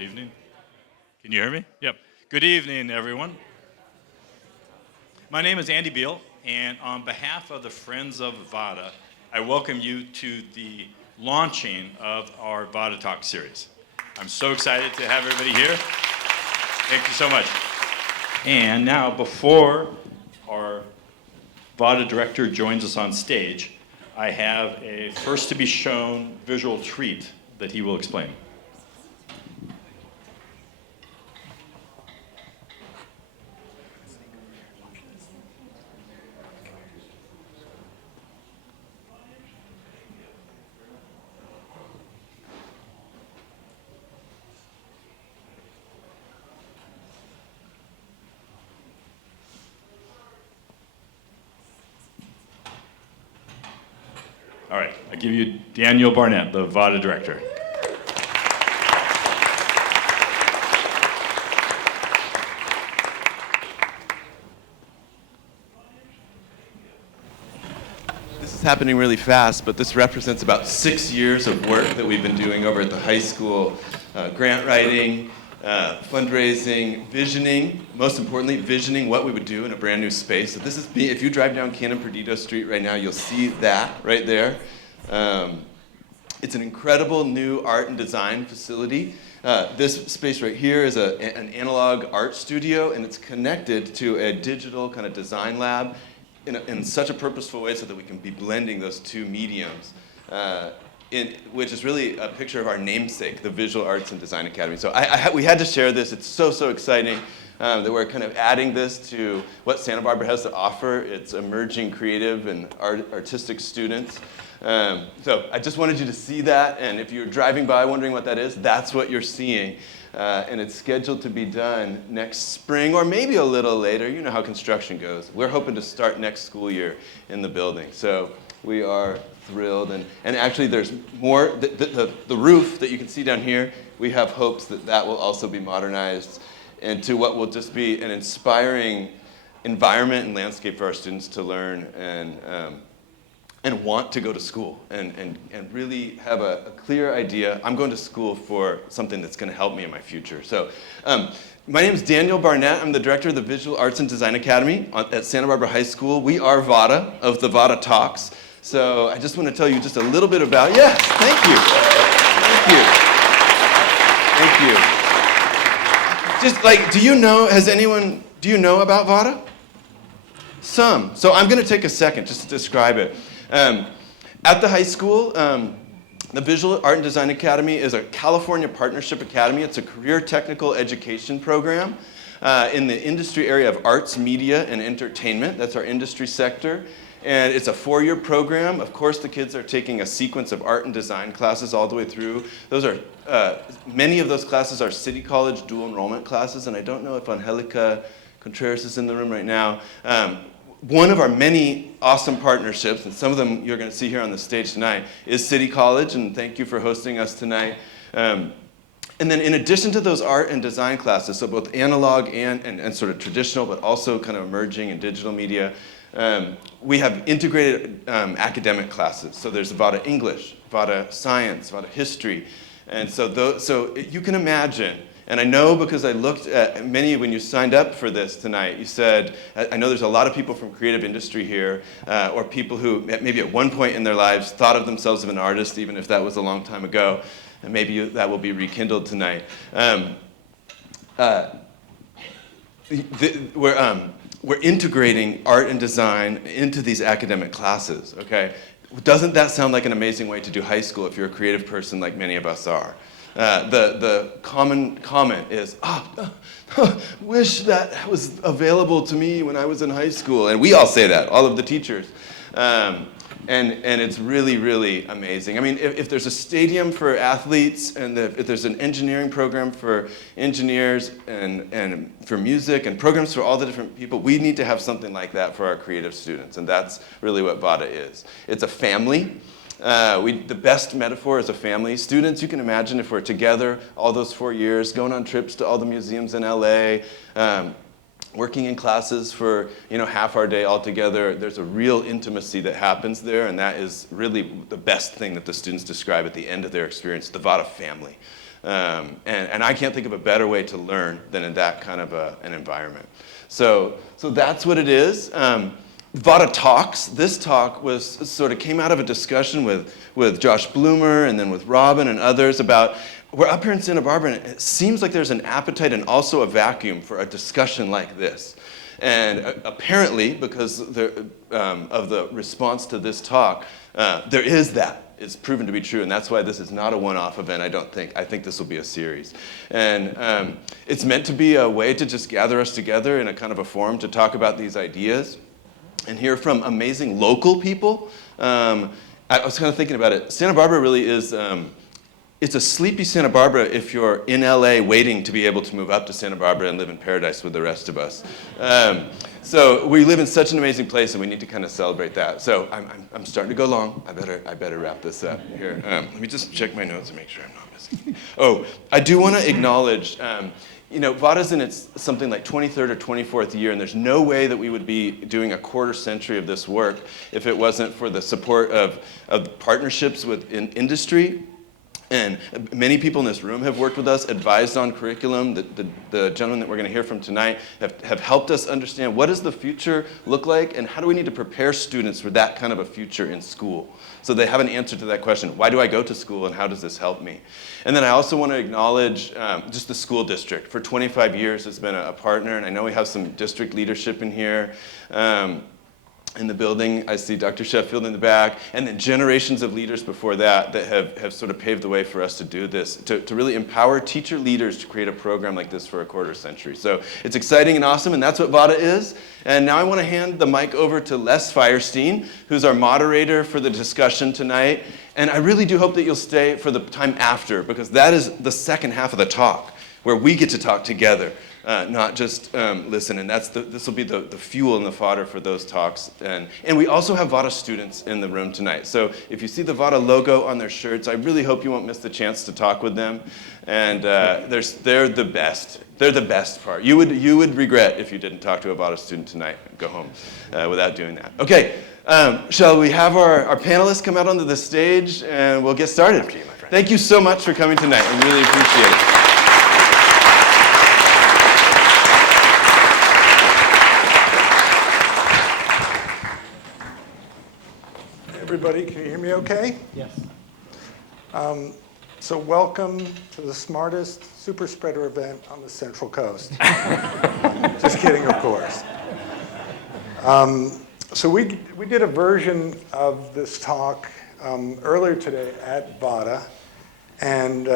Good evening. Can you hear me? Yep. Good evening, everyone. My name is Andy Beal, and on behalf of the Friends of VADA, I welcome you to the launching of our VADATalks series. I'm so excited to have everybody here. Thank you so much. And now, before our VADA director joins us on stage, I have a first-to-be-shown visual treat that he will explain. All right, I give you Daniel Barnett, the VADA director. This is happening really fast, but this represents about 6 years of work that we've been doing over at the high school, grant writing, fundraising, visioning, most importantly, visioning what we would do in a brand new space. So this is, if you drive down Canon Perdido Street right now, you'll see that right there. It's an incredible new art and design facility. This space right here is an analog art studio, and it's connected to a digital kind of design lab in such a purposeful way so that we can be blending those two mediums. Which is really a picture of our namesake, the Visual Arts and Design Academy. So we had to share this. It's so exciting that we're kind of adding this to what Santa Barbara has to offer its emerging creative and artistic students. So I just wanted you to see that, and if you're driving by wondering what that is, that's what you're seeing. And it's scheduled to be done next spring, or maybe a little later. You know how construction goes. We're hoping to start next school year in the building. So we are thrilled, and actually there's more. The roof that you can see down here, we have hopes that will also be modernized into what will just be an inspiring environment and landscape for our students to learn and want to go to school and really have a clear idea. I'm going to school for something that's going to help me in my future. So my name is Daniel Barnett. I'm the director of the Visual Arts and Design Academy at Santa Barbara High School. We are VADA of the VADATalks. So I just want to tell you just a little bit about, yes, thank you. Just like, do you know about VADA? Some. So I'm going to take a second just to describe it. At the high school, the Visual Art and Design Academy is a California partnership academy. It's a career technical education program in the industry area of arts, media, and entertainment. That's our industry sector. And it's a 4-year program. Of course, the kids are taking a sequence of art and design classes all the way through. Those are, many of those classes are City College dual enrollment classes, and I don't know if Angelica Contreras is in the room right now. One of our many awesome partnerships, and some of them you're going to see here on the stage tonight, is City College, and thank you for hosting us tonight. And then in addition to those art and design classes, so both analog and sort of traditional, but also kind of emerging and digital media, we have integrated academic classes. So there's VADA English, VADA Science, VADA History. And so you can imagine, and I know because I looked at many when you signed up for this tonight, you said, I know there's a lot of people from creative industry here, or people who maybe at one point in their lives thought of themselves as an artist, even if that was a long time ago, and maybe that will be rekindled tonight. We're integrating art and design into these academic classes, okay? Doesn't that sound like an amazing way to do high school if you're a creative person like many of us are? The common comment is, wish that was available to me when I was in high school. And we all say that, all of the teachers. And it's really, really amazing. I mean, if there's a stadium for athletes, and if there's an engineering program for engineers, and for music, and programs for all the different people, we need to have something like that for our creative students. And that's really what VADA is. It's a family. The best metaphor is a family. Students, you can imagine if we're together all those 4 years, going on trips to all the museums in LA, working in classes for half our day all together. There's a real intimacy that happens there, and that is really the best thing that the students describe at the end of their experience, the VADA family. And I can't think of a better way to learn than in that kind of an environment. So that's what it is. VADATalks. This talk came out of a discussion with Josh Bloomer and then with Robin and others about, we're up here in Santa Barbara and it seems like there's an appetite and also a vacuum for a discussion like this. And apparently, because of the response to this talk, there is that. It's proven to be true, and that's why this is not a one-off event, I don't think. I think this will be a series. And it's meant to be a way to just gather us together in a kind of a forum to talk about these ideas and hear from amazing local people. I was kind of thinking about it. Santa Barbara really is, it's a sleepy Santa Barbara if you're in LA waiting to be able to move up to Santa Barbara and live in paradise with the rest of us. So we live in such an amazing place, and we need to kind of celebrate that. So I'm starting to go long. I better wrap this up here. Let me just check my notes and make sure I'm not missing. Oh, I do want to acknowledge, VADA's in its something like 23rd or 24th year, and there's no way that we would be doing a quarter century of this work if it wasn't for the support of partnerships with industry. And many people in this room have worked with us, advised on curriculum. The gentleman that we're going to hear from tonight have helped us understand what does the future look like and how do we need to prepare students for that kind of a future in school. So they have an answer to that question. Why do I go to school and how does this help me? And then I also want to acknowledge just the school district. For 25 years has been a partner, and I know we have some district leadership in here. In the building, I see Dr. Sheffield in the back, and then generations of leaders before that have sort of paved the way for us to do this, to really empower teacher leaders to create a program like this for a quarter century. So it's exciting and awesome, and that's what VADA is. And now I want to hand the mic over to Les Firestein, who's our moderator for the discussion tonight. And I really do hope that you'll stay for the time after, because that is the second half of the talk, where we get to talk together. Not just listen, and this will be the fuel and the fodder for those talks. And we also have VADA students in the room tonight. So if you see the VADA logo on their shirts, I really hope you won't miss the chance to talk with them. And they're the best. They're the best part. You would regret if you didn't talk to a VADA student tonight and go home without doing that. Okay, shall we have our panelists come out onto the stage and we'll get started. After you, my friend. Thank you so much for coming tonight. I really appreciate it. Everybody, can you hear me okay? Yes. So welcome to the smartest super spreader event on the Central Coast. Just kidding, of course. So we did a version of this talk earlier today at VADA, and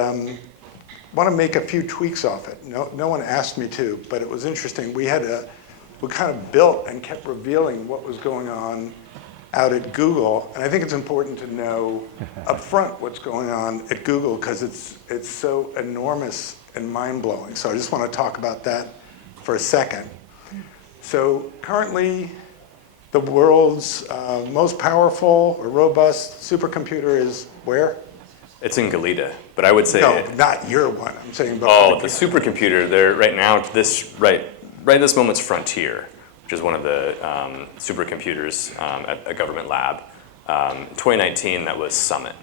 want to make a few tweaks off it. No one asked me to, but it was interesting. We kind of built and kept revealing what was going on out at Google, and I think it's important to know up front what's going on at Google because it's so enormous and mind-blowing. So I just want to talk about that for a second. So currently, the world's most powerful or robust supercomputer is where? It's in Goleta, but I would say No, not your one. I'm saying the supercomputer. They're right now. Right this moment's Frontier, which is one of the supercomputers at a government lab. In 2019, that was Summit.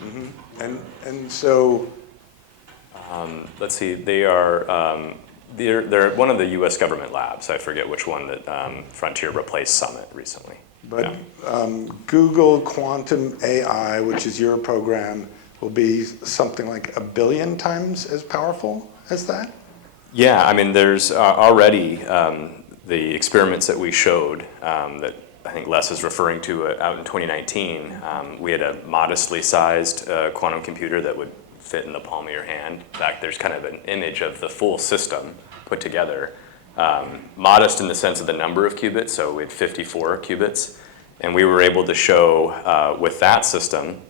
Mm-hmm. And so. Let's see. They're one of the U.S. government labs. I forget which one that Frontier replaced Summit recently. But Google Quantum AI, which is your program, will be something like 1 billion times as powerful as that? Yeah, I mean, there's already the experiments that we showed that I think Les is referring to out in 2019. We had a modestly sized quantum computer that would fit in the palm of your hand. In fact, there's kind of an image of the full system put together. Modest in the sense of the number of qubits, so we had 54 qubits. And we were able to show with that system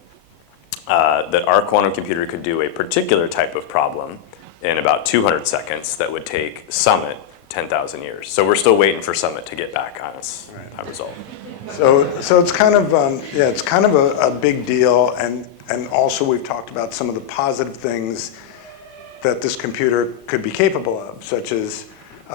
that our quantum computer could do a particular type of problem in about 200 seconds that would take Summit 10,000 years. So we're still waiting for Summit to get back on us that result. So it's kind of it's kind of a big deal, and also we've talked about some of the positive things that this computer could be capable of, such as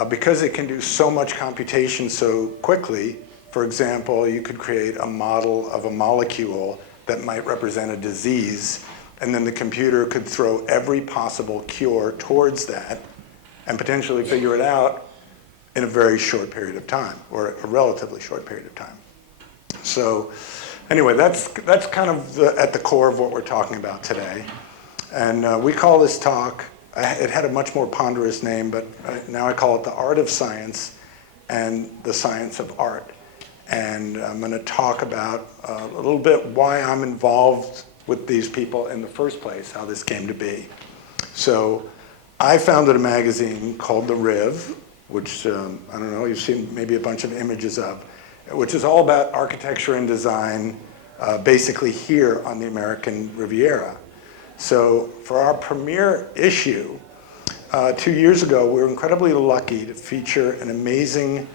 because it can do so much computation so quickly. For example, you could create a model of a molecule that might represent a disease, and then the computer could throw every possible cure towards that and potentially figure it out in a very short period of time, or a relatively short period of time. So anyway, that's kind of at the core of what we're talking about today. And we call this talk, it had a much more ponderous name, but now I call it The Art of Science and the Science of Art. And I'm going to talk about a little bit why I'm involved with these people in the first place, how this came to be. So I founded a magazine called The Riv, which, I don't know, you've seen maybe a bunch of images of, which is all about architecture and design, basically here on the American Riviera. So for our premiere issue, 2 years ago, we were incredibly lucky to feature an amazing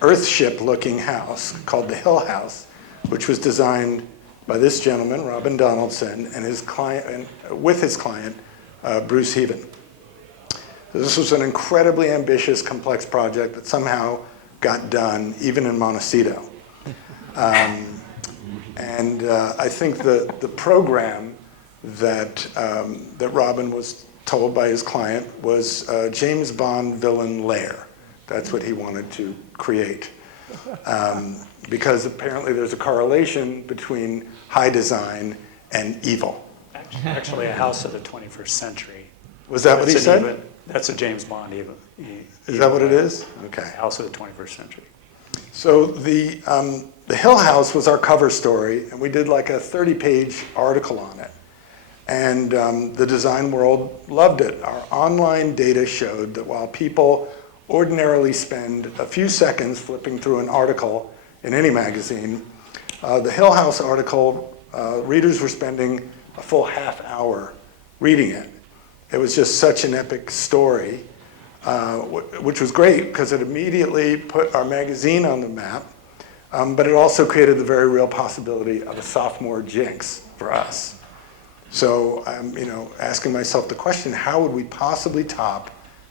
Earthship-looking house called the Hill House, which was designed by this gentleman, Robin Donaldson, and his client, with his client, Bruce Heaven. So this was an incredibly ambitious, complex project that somehow got done, even in Montecito. I think the program that Robin was told by his client was James Bond villain lair. That's what he wanted to create. Because apparently there's a correlation between high design and evil. Actually, a house of the 21st century. Was that what he said? That's a James Bond evil. Is that what it is? Okay. House of the 21st century. So the Hill House was our cover story, and we did like a 30-page article on it. And the design world loved it. Our online data showed that while people ordinarily spend a few seconds flipping through an article in any magazine, the Hill House article, readers were spending a full half hour reading it. It was just such an epic story, which was great because it immediately put our magazine on the map, but it also created the very real possibility of a sophomore jinx for us. So I'm asking myself the question, how would we possibly top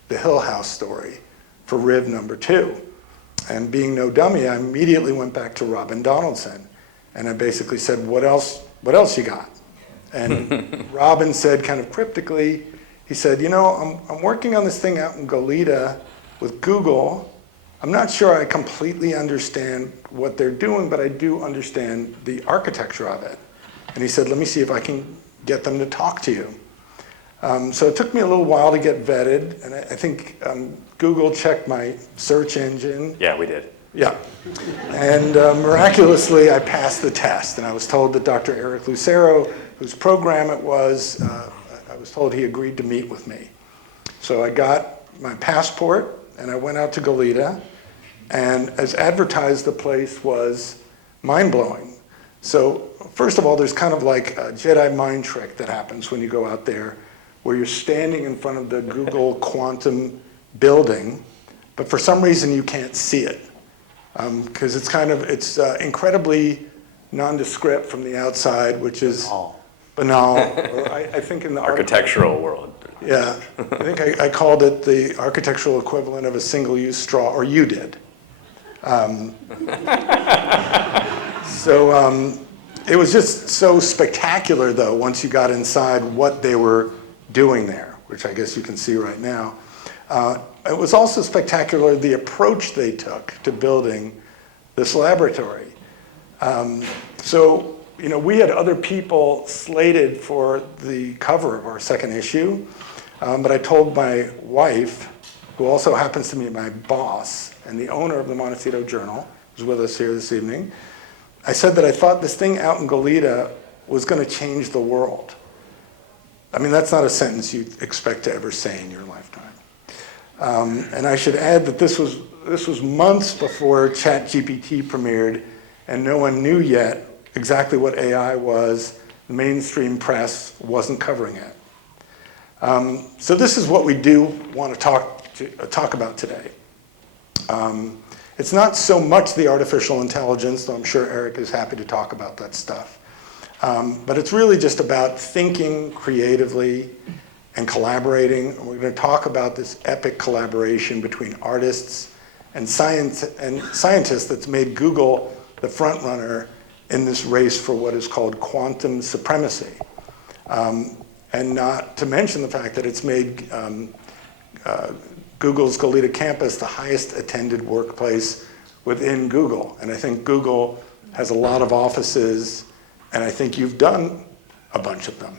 the Hill House story for Riv number 2? And being no dummy, I immediately went back to Robin Donaldson, and I basically said, what else you got? And Robin said kind of cryptically, he said, I'm working on this thing out in Goleta with Google. I'm not sure I completely understand what they're doing, but I do understand the architecture of it. And he said, let me see if I can get them to talk to you. So it took me a little while to get vetted, and I think Google checked my search engine. Yeah, we did. Yeah. And miraculously, I passed the test, and I was told that Dr. Eric Lucero, whose program it was, I was told he agreed to meet with me. So I got my passport, and I went out to Goleta, and as advertised, the place was mind-blowing. So first of all, there's kind of like a Jedi mind trick that happens when you go out there, where you're standing in front of the Google Quantum building, but for some reason you can't see it. Because it's incredibly nondescript from the outside, which is banal. Or I think in the Architectural world. Yeah, I think I called it the architectural equivalent of a single-use straw, or you did. It was just so spectacular, though, once you got inside what they were doing there, which I guess you can see right now. It was also spectacular the approach they took to building this laboratory. We had other people slated for the cover of our second issue, but I told my wife, who also happens to be my boss and the owner of the Montecito Journal, who's with us here this evening, I said that I thought this thing out in Goleta was going to change the world. I mean, that's not a sentence you'd expect to ever say in your lifetime. And I should add that this was months before ChatGPT premiered, and no one knew yet exactly what AI was. The mainstream press wasn't covering it. So this is what we do want to talk about today. It's not so much the artificial intelligence, though I'm sure Eric is happy to talk about that stuff. But it's really just about thinking creatively and collaborating. And we're going to talk about this epic collaboration between artists and scientists that's made Google the front runner in this race for what is called quantum supremacy. And not to mention the fact that it's made Google's Goleta campus the highest attended workplace within Google. And I think Google has a lot of offices, and I think you've done a bunch of them.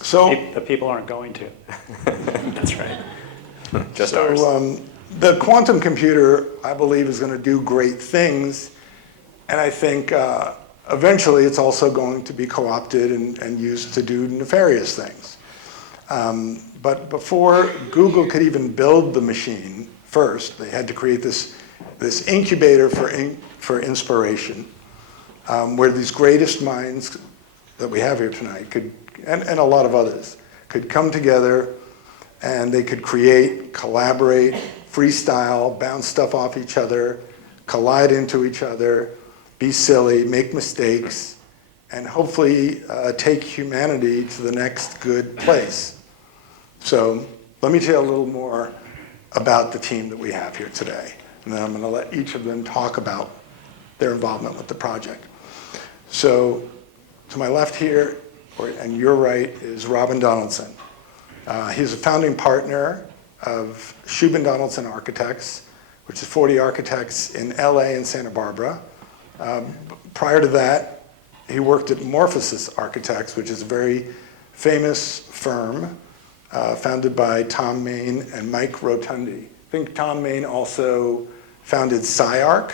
The people aren't going to. That's right. Just ours. The quantum computer, I believe, is going to do great things, and I think eventually it's also going to be co-opted and used to do nefarious things. But before Google could even build the machine first, they had to create this incubator for inspiration, where these greatest minds that we have here tonight could, and a lot of others, could come together and they could create, collaborate, freestyle, bounce stuff off each other, collide into each other, be silly, make mistakes, and hopefully take humanity to the next good place. So let me tell you a little more about the team that we have here today. And then I'm going to let each of them talk about their involvement with the project. So to my left here, and your right, is Robin Donaldson. He's a founding partner of Shubin Donaldson Architects, which is 40 architects in LA and Santa Barbara. Prior to that, he worked at Morphosis Architects, which is a very famous firm founded by Tom Main and Mike Rotundi. I think Tom Main also founded SciArc,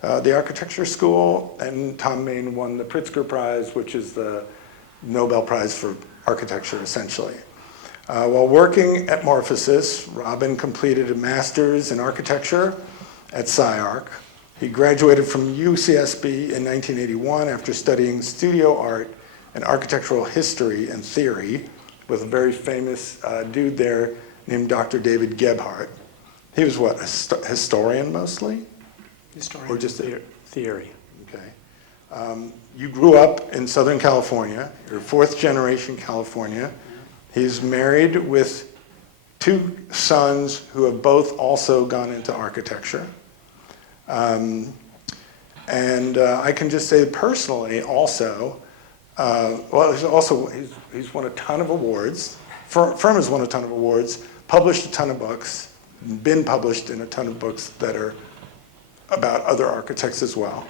the architecture school, and Tom Main won the Pritzker Prize, which is the Nobel Prize for architecture, essentially. While working at Morphosis, Robin completed a master's in architecture at SciArc. He graduated from UCSB in 1981 after studying studio art and architectural history and theory with a very famous dude there named Dr. David Gebhardt. He was what, a historian mostly? Historian Or just a theory. Okay. You grew up in Southern California. You're fourth generation California. He's married with 2 sons who have both also gone into architecture. And I can just say personally also, he's won a ton of awards. Firm has won a ton of awards, published a ton of books, been published in a ton of books that are about other architects as well.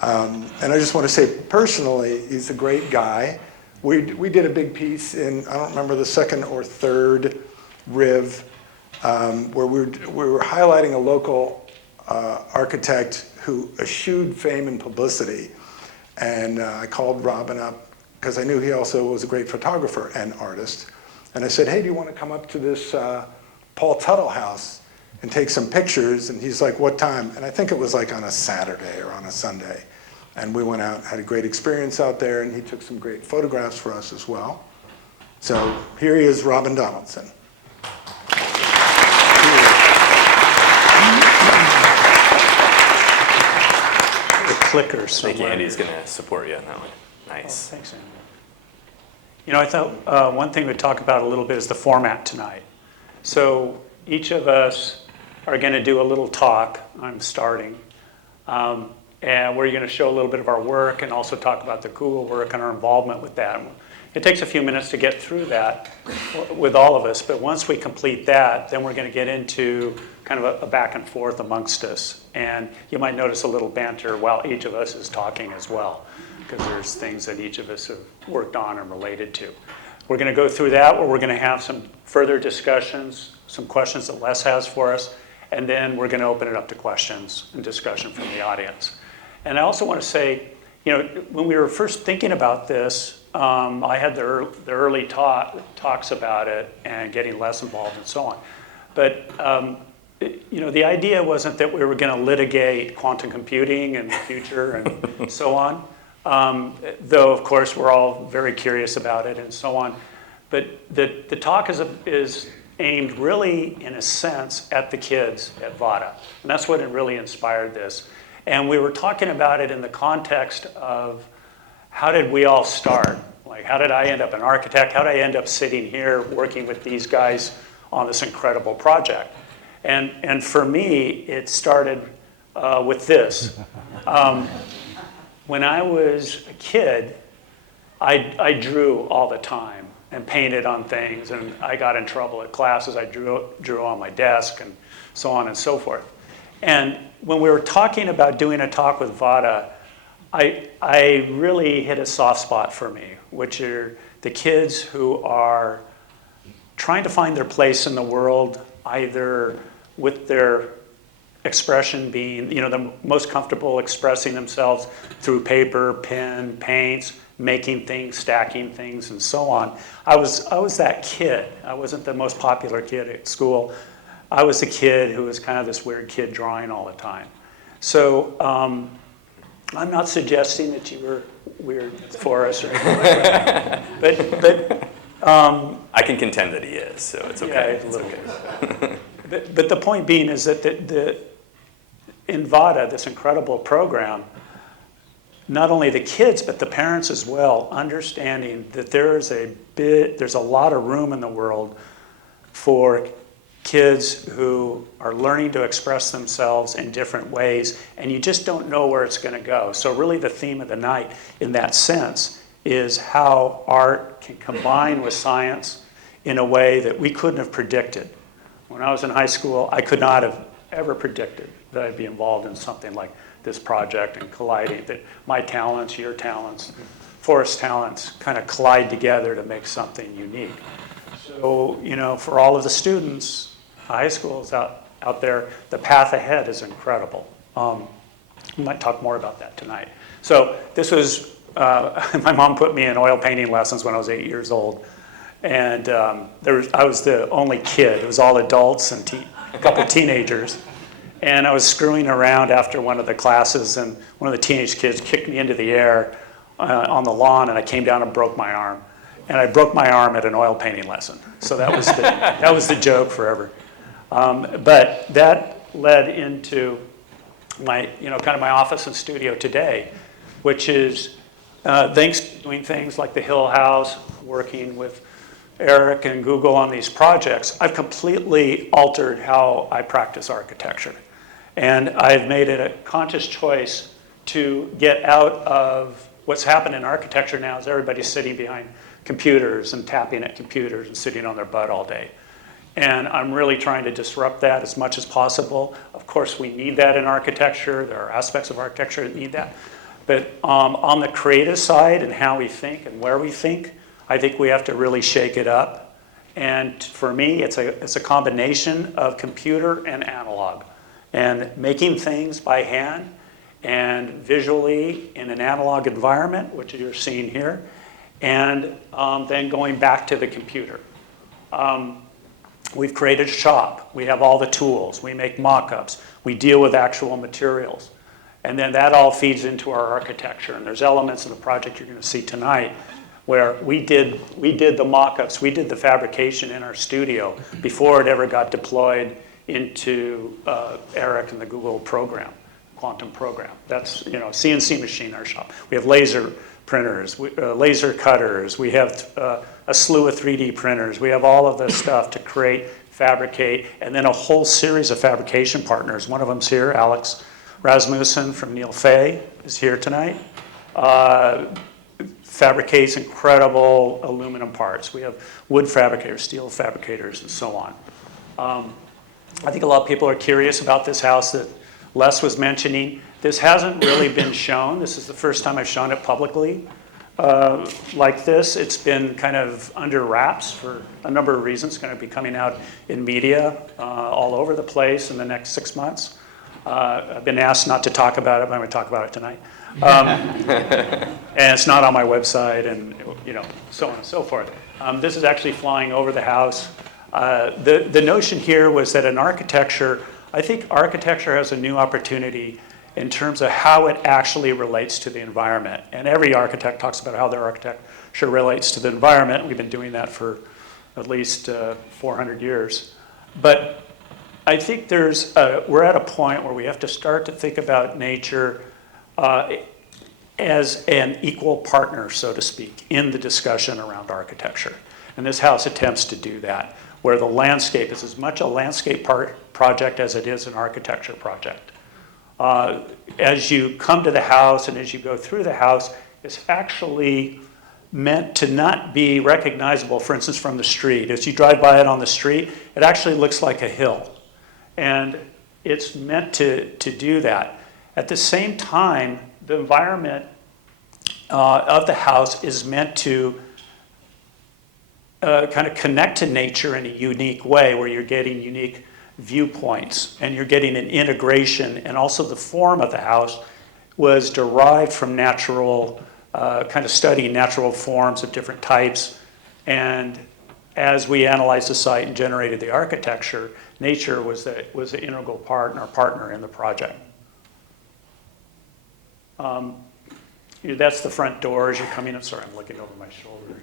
And I just want to say personally, he's a great guy. We did a big piece in, I don't remember the second or third Riv, where we were highlighting a local architect who eschewed fame and publicity. And I called Robin up because I knew he also was a great photographer and artist. And I said, hey, do you want to come up to this Paul Tuttle house and take some pictures? And he's like, what time? And I think it was like on a Saturday or on a Sunday. And we went out, had a great experience out there, and he took some great photographs for us as well. So here he is, Robin Donaldson. Clicker I think somewhere. Andy's going to support you on that one. Nice. Thanks, Andy. You know, I thought one thing we'd talk about a little bit is the format tonight. So each of us are going to do a little talk. I'm starting. And we're going to show a little bit of our work and also talk about the Google work and our involvement with that. It takes a few minutes to get through that with all of us, but once we complete that, then we're going to get into kind of a back and forth amongst us. And you might notice a little banter while each of us is talking as well, because there's things that each of us have worked on and related to. We're going to go through that, where we're going to have some further discussions, some questions that Les has for us, and then we're going to open it up to questions and discussion from the audience. And I also want to say, you know, when we were first thinking about this, I had the early talks about it and getting Les involved and so on. But, you know, the idea wasn't that we were going to litigate quantum computing in the future and so on. Though, of course, we're all very curious about it and so on. But the talk is aimed really, in a sense, at the kids at VADA. And that's what really inspired this. And we were talking about it in the context of how did we all start? Like, how did I end up an architect? How did I end up sitting here working with these guys on this incredible project? And for me, it started with this. When I was a kid, I drew all the time and painted on things, and I got in trouble at classes. I drew on my desk and so on and so forth. And when we were talking about doing a talk with VADA, I really hit a soft spot for me, which are the kids who are trying to find their place in the world, either with their expression being, the most comfortable expressing themselves through paper, pen, paints, making things, stacking things, and so on. I was that kid. I wasn't the most popular kid at school. I was the kid who was kind of this weird kid drawing all the time. So I'm not suggesting that you were weird for us or anything like that. But I can contend that he is, so it's okay. Yeah, a little bit. But the point being is that in VADA, this incredible program, not only the kids, but the parents as well, understanding that there's a lot of room in the world for kids who are learning to express themselves in different ways, and you just don't know where it's going to go. So really the theme of the night in that sense is how art can combine with science in a way that we couldn't have predicted. When I was in high school, I could not have ever predicted that I'd be involved in something like this project and colliding, that my talents, your talents, Forest talents kind of collide together to make something unique. So, for all of the students, high schools out there, the path ahead is incredible. We might talk more about that tonight. So this was, my mom put me in oil painting lessons when I was 8 years old. And I was the only kid. It was all adults and a couple teenagers. And I was screwing around after one of the classes, and one of the teenage kids kicked me into the air on the lawn, and I came down and broke my arm. And I broke my arm at an oil painting lesson. So that was the joke forever. But that led into my, kind of my office and studio today, which is doing things like the Hill House, working with Eric and Google on these projects. I've completely altered how I practice architecture. And I've made it a conscious choice to get out of what's happened in architecture now is everybody's sitting behind computers and tapping at computers and sitting on their butt all day. And I'm really trying to disrupt that as much as possible. Of course, we need that in architecture. There are aspects of architecture that need that. But on the creative side and how we think and where we think, I think we have to really shake it up. And for me, it's a combination of computer and analog. And making things by hand and visually in an analog environment, which you're seeing here, and then going back to the computer. We've created a shop. We have all the tools. We make mock-ups. We deal with actual materials. And then that all feeds into our architecture. And there's elements of the project you're going to see tonight where we did the mock-ups. We did the fabrication in our studio before it ever got deployed into Eric and the Google program, quantum program. That's, CNC machine in our shop. We have laser printers, laser cutters. We have a slew of 3D printers. We have all of this stuff to create, fabricate, and then a whole series of fabrication partners. One of them's here, Alex Rasmussen from Neil Fay is here tonight. Fabricates incredible aluminum parts. We have wood fabricators, steel fabricators, and so on. I think a lot of people are curious about this house that Les was mentioning. This hasn't really been shown. This is the first time I've shown it publicly like this. It's been kind of under wraps for a number of reasons. It's going to be coming out in media all over the place in the next 6 months. I've been asked not to talk about it, but I'm going to talk about it tonight. And it's not on my website, and so on and so forth. This is actually flying over the house. The notion here was that in architecture, I think architecture has a new opportunity in terms of how it actually relates to the environment. And every architect talks about how their architecture relates to the environment. We've been doing that for at least 400 years. But I think we're at a point where we have to start to think about nature as an equal partner, so to speak, in the discussion around architecture. And this house attempts to do that, where the landscape is as much a landscape project as it is an architecture project. As you come to the house and as you go through the house, it's actually meant to not be recognizable, for instance, from the street. As you drive by it on the street, it actually looks like a hill. And it's meant to do that. At the same time, the environment of the house is meant to kind of connect to nature in a unique way, where you're getting unique viewpoints and you're getting an integration, and also the form of the house was derived from natural, kind of studying natural forms of different types. And as we analyzed the site and generated the architecture, nature was an integral part and our partner in the project. That's the front door as you're coming in. Sorry, I'm looking over my shoulder here.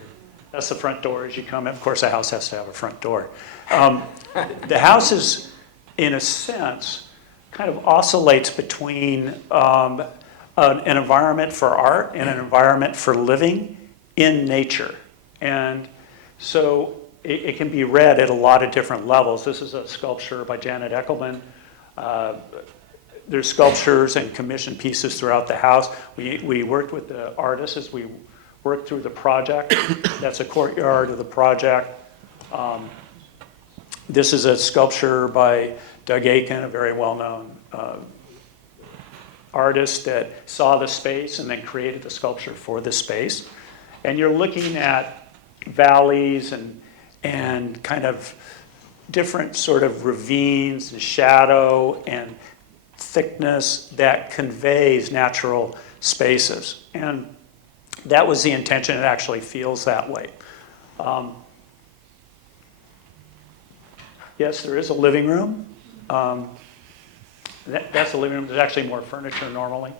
That's the front door as you come in. Of course, a house has to have a front door. The house is, in a sense, kind of oscillates between an environment for art and an environment for living in nature. And so it can be read at a lot of different levels. This is a sculpture by Janet Eckelman. There's sculptures and commissioned pieces throughout the house. We worked with the artists as we worked through the project. That's a courtyard of the project. This is a sculpture by Doug Aiken, a very well-known artist that saw the space and then created the sculpture for the space. And you're looking at valleys and kind of different sort of ravines and shadow and thickness that conveys natural spaces. And that was the intention. It actually feels that way. Yes, there is a living room. That's the living room. There's actually more furniture normally.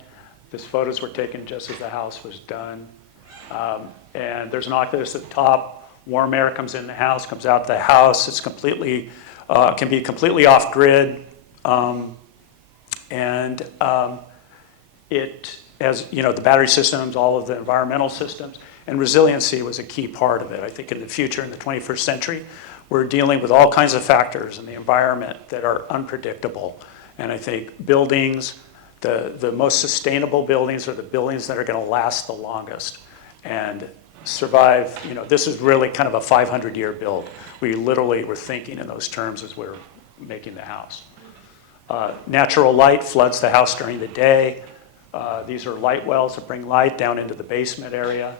These photos were taken just as the house was done. And there's an oculus at the top. Warm air comes in the house, comes out the house. It's completely, can be completely off-grid. It has, the battery systems, all of the environmental systems, and resiliency was a key part of it. I think in the future, in the 21st century, we're dealing with all kinds of factors in the environment that are unpredictable. And I think buildings, the most sustainable buildings are the buildings that are going to last the longest and survive. This is really kind of a 500-year build. We literally were thinking in those terms as we were making the house. Natural light floods the house during the day. These are light wells that bring light down into the basement area.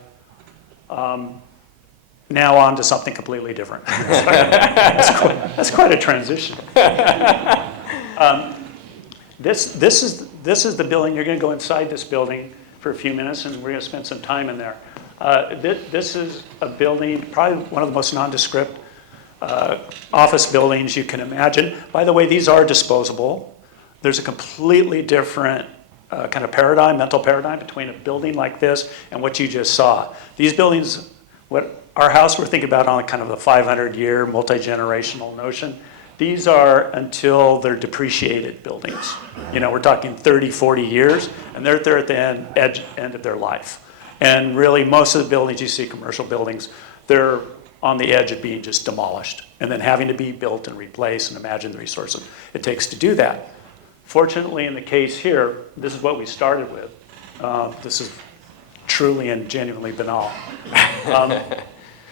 Now on to something completely different. That's quite a transition. This is the building. You're going to go inside this building for a few minutes, and we're going to spend some time in there. This is a building, probably one of the most nondescript office buildings you can imagine. By the way, these are disposable. There's a completely different kind of paradigm, mental paradigm between a building like this and what you just saw. These buildings, what our house we're thinking about on kind of a 500-year multi-generational notion, these are until they're depreciated buildings. We're talking 30, 40 years, and they're at the end of their life. And really, most of the buildings you see, commercial buildings, they're on the edge of being just demolished and then having to be built and replaced, and imagine the resources it takes to do that. Fortunately, in the case here, this is what we started with. This is truly and genuinely banal.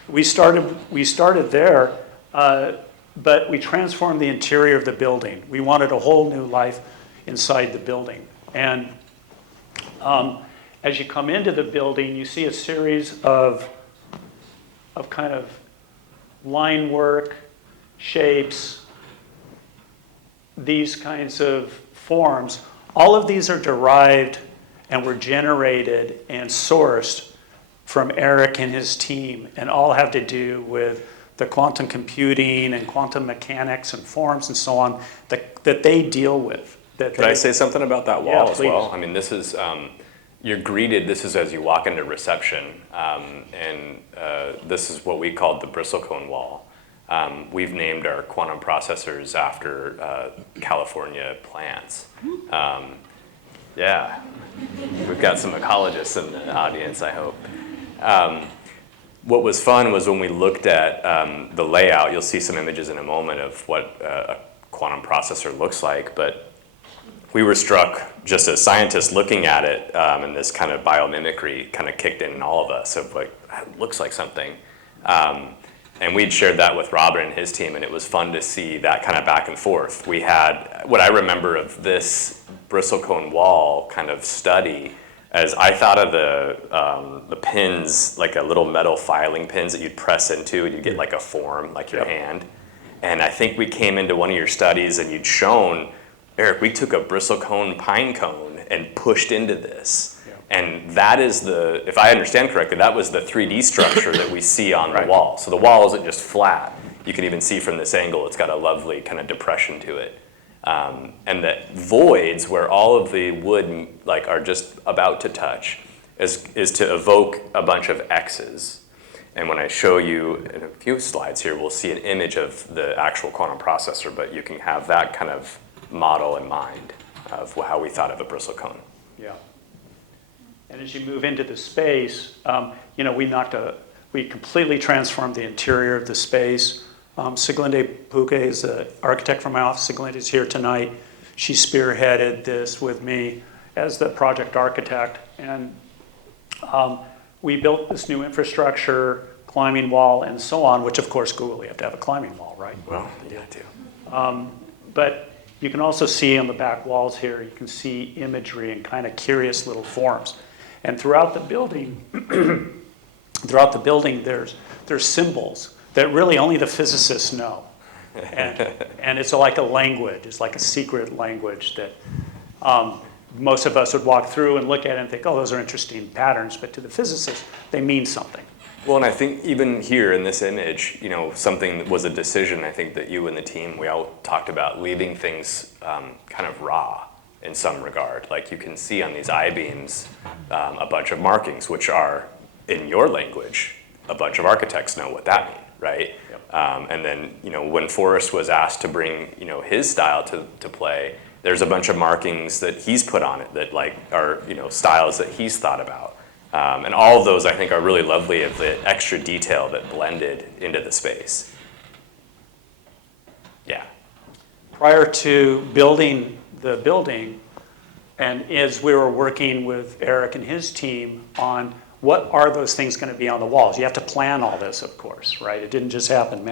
We started there, but we transformed the interior of the building. We wanted a whole new life inside the building. And as you come into the building, you see a series of kind of line work, shapes, these kinds of forms. All of these are derived and were generated and sourced from Eric and his team, and all have to do with the quantum computing and quantum mechanics and forms and so on that they deal with. Could I say something about that wall as please. well? I mean, this is, you're greeted, this is as you walk into reception, and this is what we called the bristlecone wall. We've named our quantum processors after California plants. Yeah, we've got some ecologists in the audience, I hope. What was fun was when we looked at the layout, you'll see some images in a moment of what a quantum processor looks like, but we were struck just as scientists looking at it, and this kind of biomimicry kind of kicked in all of us of like, it looks like something. And we'd shared that with Robin and his team, and it was fun to see that kind of back and forth. We had, what I remember of this bristlecone wall kind of study, as I thought of the pins, like a little metal filing pins that you'd press into, and you'd get like a form, like your hand. And I think we came into one of your studies and you'd shown, Eric, we took a bristlecone pine cone and pushed into this. And that is the, if I understand correctly, that was the 3D structure that we see on the wall. So the wall isn't just flat. You can even see from this angle, it's got a lovely kind of depression to it. And the voids where all of the wood like are just about to touch is to evoke a bunch of X's. And when I show you in a few slides here, we'll see an image of the actual quantum processor, but you can have that kind of model in mind of how we thought of a bristlecone. Yeah. And as you move into the space, you know, we completely transformed the interior of the space. Siglinde Puke is the architect from my office. Siglinde is here tonight. She spearheaded this with me as the project architect. And we built this new infrastructure, climbing wall, and so on, which of course, Google, you have to have a climbing wall, right? Well, yeah, I do. But you can also see on the back walls here, you can see imagery and kind of curious little forms. And throughout the building, there's symbols that really only the physicists know. And it's like a language, it's like a secret language that most of us would walk through and look at it and think, oh, those are interesting patterns, but to the physicists, they mean something. Well, and I think even here in this image, you know, something that was a decision, I think that you and the team, we all talked about leaving things kind of raw in some regard. Like you can see on these I-beams a bunch of markings, which are, in your language, a bunch of architects know what that means, right? Yep. And then, you know, when Forrest was asked to bring, you know, his style to play, there's a bunch of markings that he's put on it that like are, you know, styles that he's thought about. And all of those I think are really lovely of the extra detail that blended into the space. Yeah. Prior to building the building, and as we were working with Eric and his team on what are those things going to be on the walls? You have to plan all this, of course, right? It didn't just happen.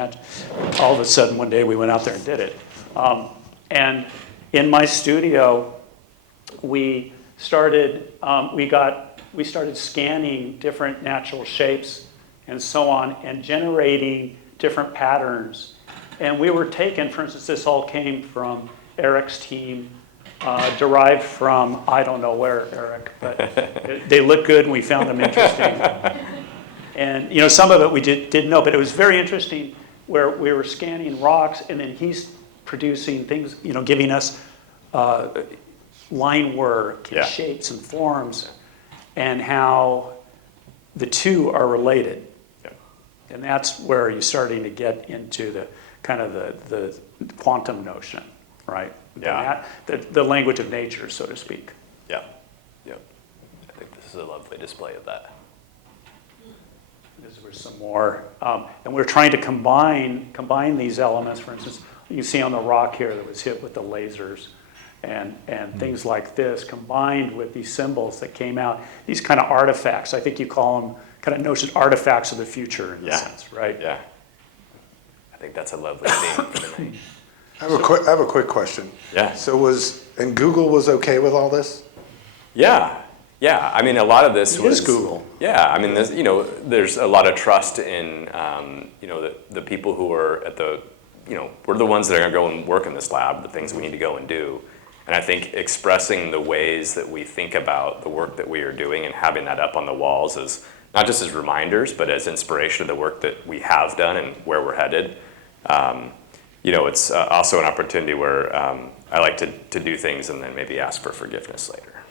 All of a sudden, one day we went out there and did it. And in my studio, we started scanning different natural shapes and so on, and generating different patterns. And we were taken, for instance, this all came from Eric's team, derived from, I don't know where, Eric, but they look good and we found them interesting. And, you know, some of it we didn't know, but it was very interesting where we were scanning rocks and then he's producing things, you know, giving us line work, and shapes and forms, and how the two are related. Yeah. And that's where you're starting to get into the kind of the quantum notion, right? Yeah. The language of nature, so to speak. Yeah. Yeah. I think this is a lovely display of that. These were some more, and we're trying to combine these elements. For instance, you can see on the rock here that was hit with the lasers, and things like this, combined with these symbols that came out. These kind of artifacts. I think you call them kind of notions, artifacts of the future in a sense, right? Yeah. I think that's a lovely theme for the night. I have a quick question. Yeah. So Google was okay with all this? Yeah. Yeah. I mean, a lot of this was Google. Yeah. I mean, you know, there's a lot of trust in, you know, the people who are at the, you know, we're the ones that are going to go and work in this lab, the things we need to go and do. And I think expressing the ways that we think about the work that we are doing and having that up on the walls is not just as reminders, but as inspiration of the work that we have done and where we're headed. You know, it's also an opportunity where I like to do things and then maybe ask for forgiveness later.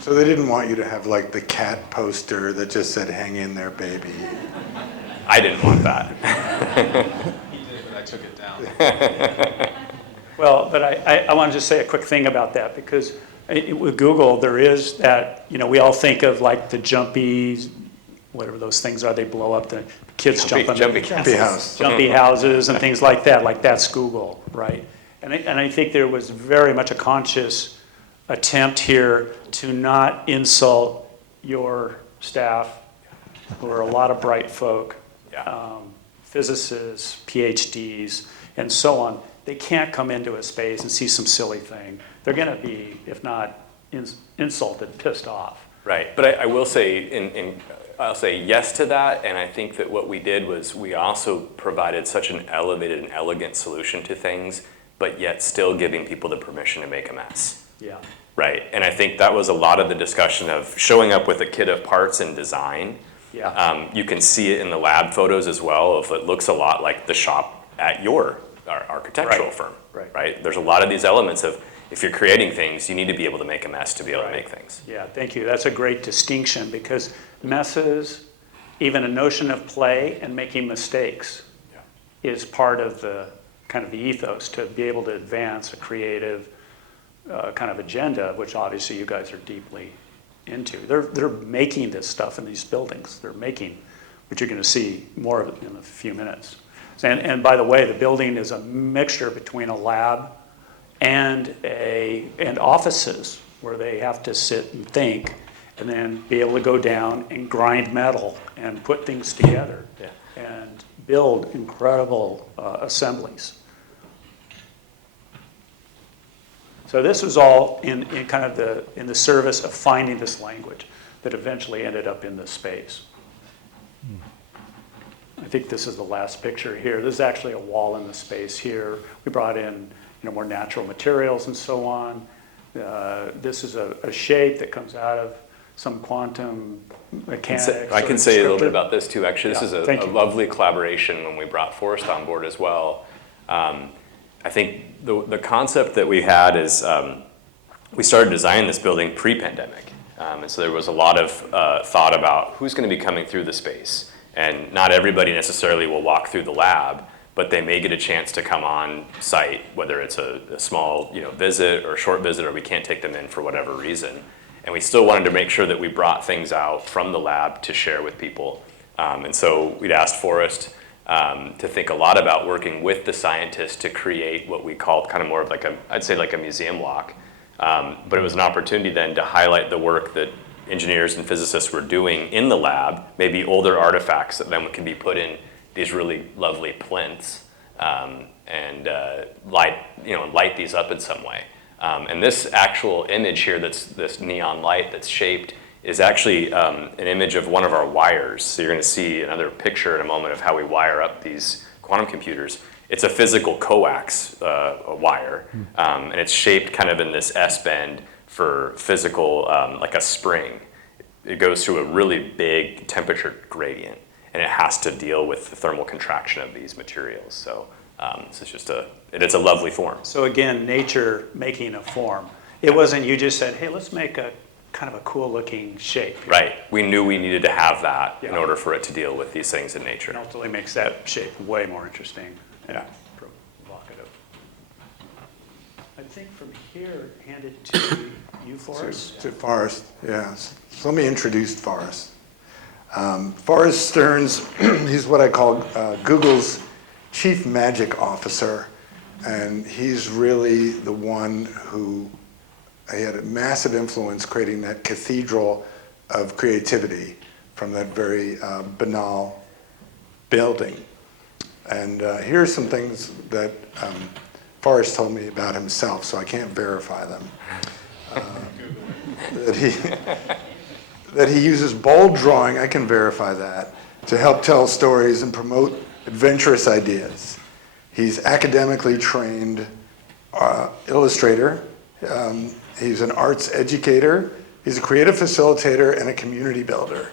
So they didn't want you to have like the cat poster that just said, "Hang in there, baby." I didn't want that. He did, but I took it down. Well, but I want to just say a quick thing about that, because with Google, there is that, you know, we all think of like the jumpy, whatever those things are, they blow up, the kids Jumpy jump on house. jumpy houses and things like that, like that's Google, right? And I think there was very much a conscious attempt here to not insult your staff, who are a lot of bright folk, physicists, PhDs, and so on. They can't come into a space and see some silly thing. They're going to be, if not insulted, pissed off. Right, but I will say, I'll say yes to that, and I think that what we did was we also provided such an elevated and elegant solution to things, but yet still giving people the permission to make a mess. Yeah. Right, and I think that was a lot of the discussion of showing up with a kit of parts and design. Yeah. You can see it in the lab photos as well, if it looks a lot like the shop at your architectural firm. Right, there's a lot of these elements of, if you're creating things, you need to be able to make a mess to be able to make things. Yeah, thank you. That's a great distinction, because messes, even a notion of play and making mistakes is part of the kind of the ethos to be able to advance a creative kind of agenda, which obviously you guys are deeply into. They're making this stuff in these buildings. They're making, which you're going to see more of it in a few minutes. And by the way, the building is a mixture between a lab and offices where they have to sit and think, and then be able to go down and grind metal and put things together and build incredible assemblies. So this was all in kind of in the service of finding this language that eventually ended up in this space. I think this is the last picture here. This is actually a wall in the space here. We brought in more natural materials and so on. This is a shape that comes out of some quantum mechanics. I can say a little bit about this too. Actually, this is a you. lovely collaboration when we brought Forest on board as well. I think the concept that we had is we started designing this building pre-pandemic. And so there was a lot of thought about who's going to be coming through the space. And not everybody necessarily will walk through the lab, but they may get a chance to come on site, whether it's a small visit or a short visit, or we can't take them in for whatever reason. And we still wanted to make sure that we brought things out from the lab to share with people. And so we'd asked Forest to think a lot about working with the scientists to create what we called kind of more of like I'd say like a museum walk. But it was an opportunity then to highlight the work that engineers and physicists were doing in the lab, maybe older artifacts that then can be put in these really lovely plinths and light these up in some way. And this actual image here, that's this neon light that's shaped, is actually an image of one of our wires. So you're going to see another picture in a moment of how we wire up these quantum computers. It's a physical coax wire, and it's shaped kind of in this S-bend for physical, like a spring. It goes through a really big temperature gradient, and it has to deal with the thermal contraction of these materials. So it's just it's a lovely form. So again, nature making a form. It wasn't you just said, hey, let's make a kind of a cool looking shape. Right, we knew we needed to have that in order for it to deal with these things in nature. It ultimately makes that shape way more interesting and provocative. I think from here, hand it to you, Forrest. To Forrest, yes. So let me introduce Forrest. Forest Stearns, he's what I call Google's chief magic officer, and he's really the one who had a massive influence creating that cathedral of creativity from that very banal building. And here are some things that Forrest told me about himself, so I can't verify them. That he uses bold drawing, I can verify that, to help tell stories and promote adventurous ideas. He's academically trained illustrator. He's an arts educator. He's a creative facilitator and a community builder.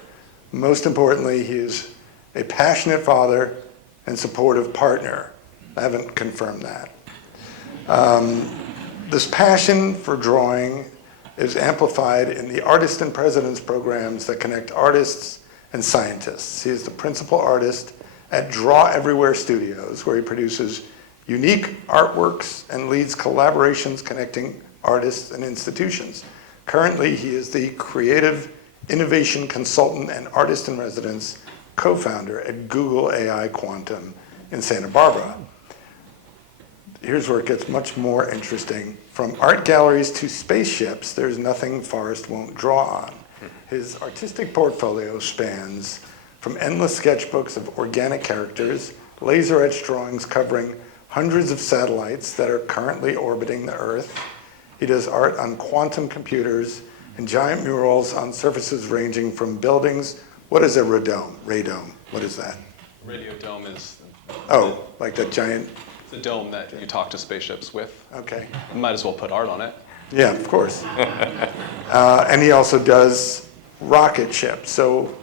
Most importantly, he is a passionate father and supportive partner. I haven't confirmed that. This passion for drawing is amplified in the Artist in Presidents programs that connect artists and scientists. He is the principal artist at Draw Everywhere Studios, where he produces unique artworks and leads collaborations connecting artists and institutions. Currently, he is the creative innovation consultant and artist in residence co-founder at Google AI Quantum in Santa Barbara. here's where it gets much more interesting. From art galleries to spaceships, there's nothing Forrest won't draw on. His artistic portfolio spans from endless sketchbooks of organic characters, laser-etched drawings covering hundreds of satellites that are currently orbiting the Earth. He does art on quantum computers and giant murals on surfaces ranging from buildings. What is a radome? Radome, what is that? Radio dome is Oh, like that giant, the dome that you talk to spaceships with. okay. You might as well put art on it. Yeah, of course. And he also does rocket ships. So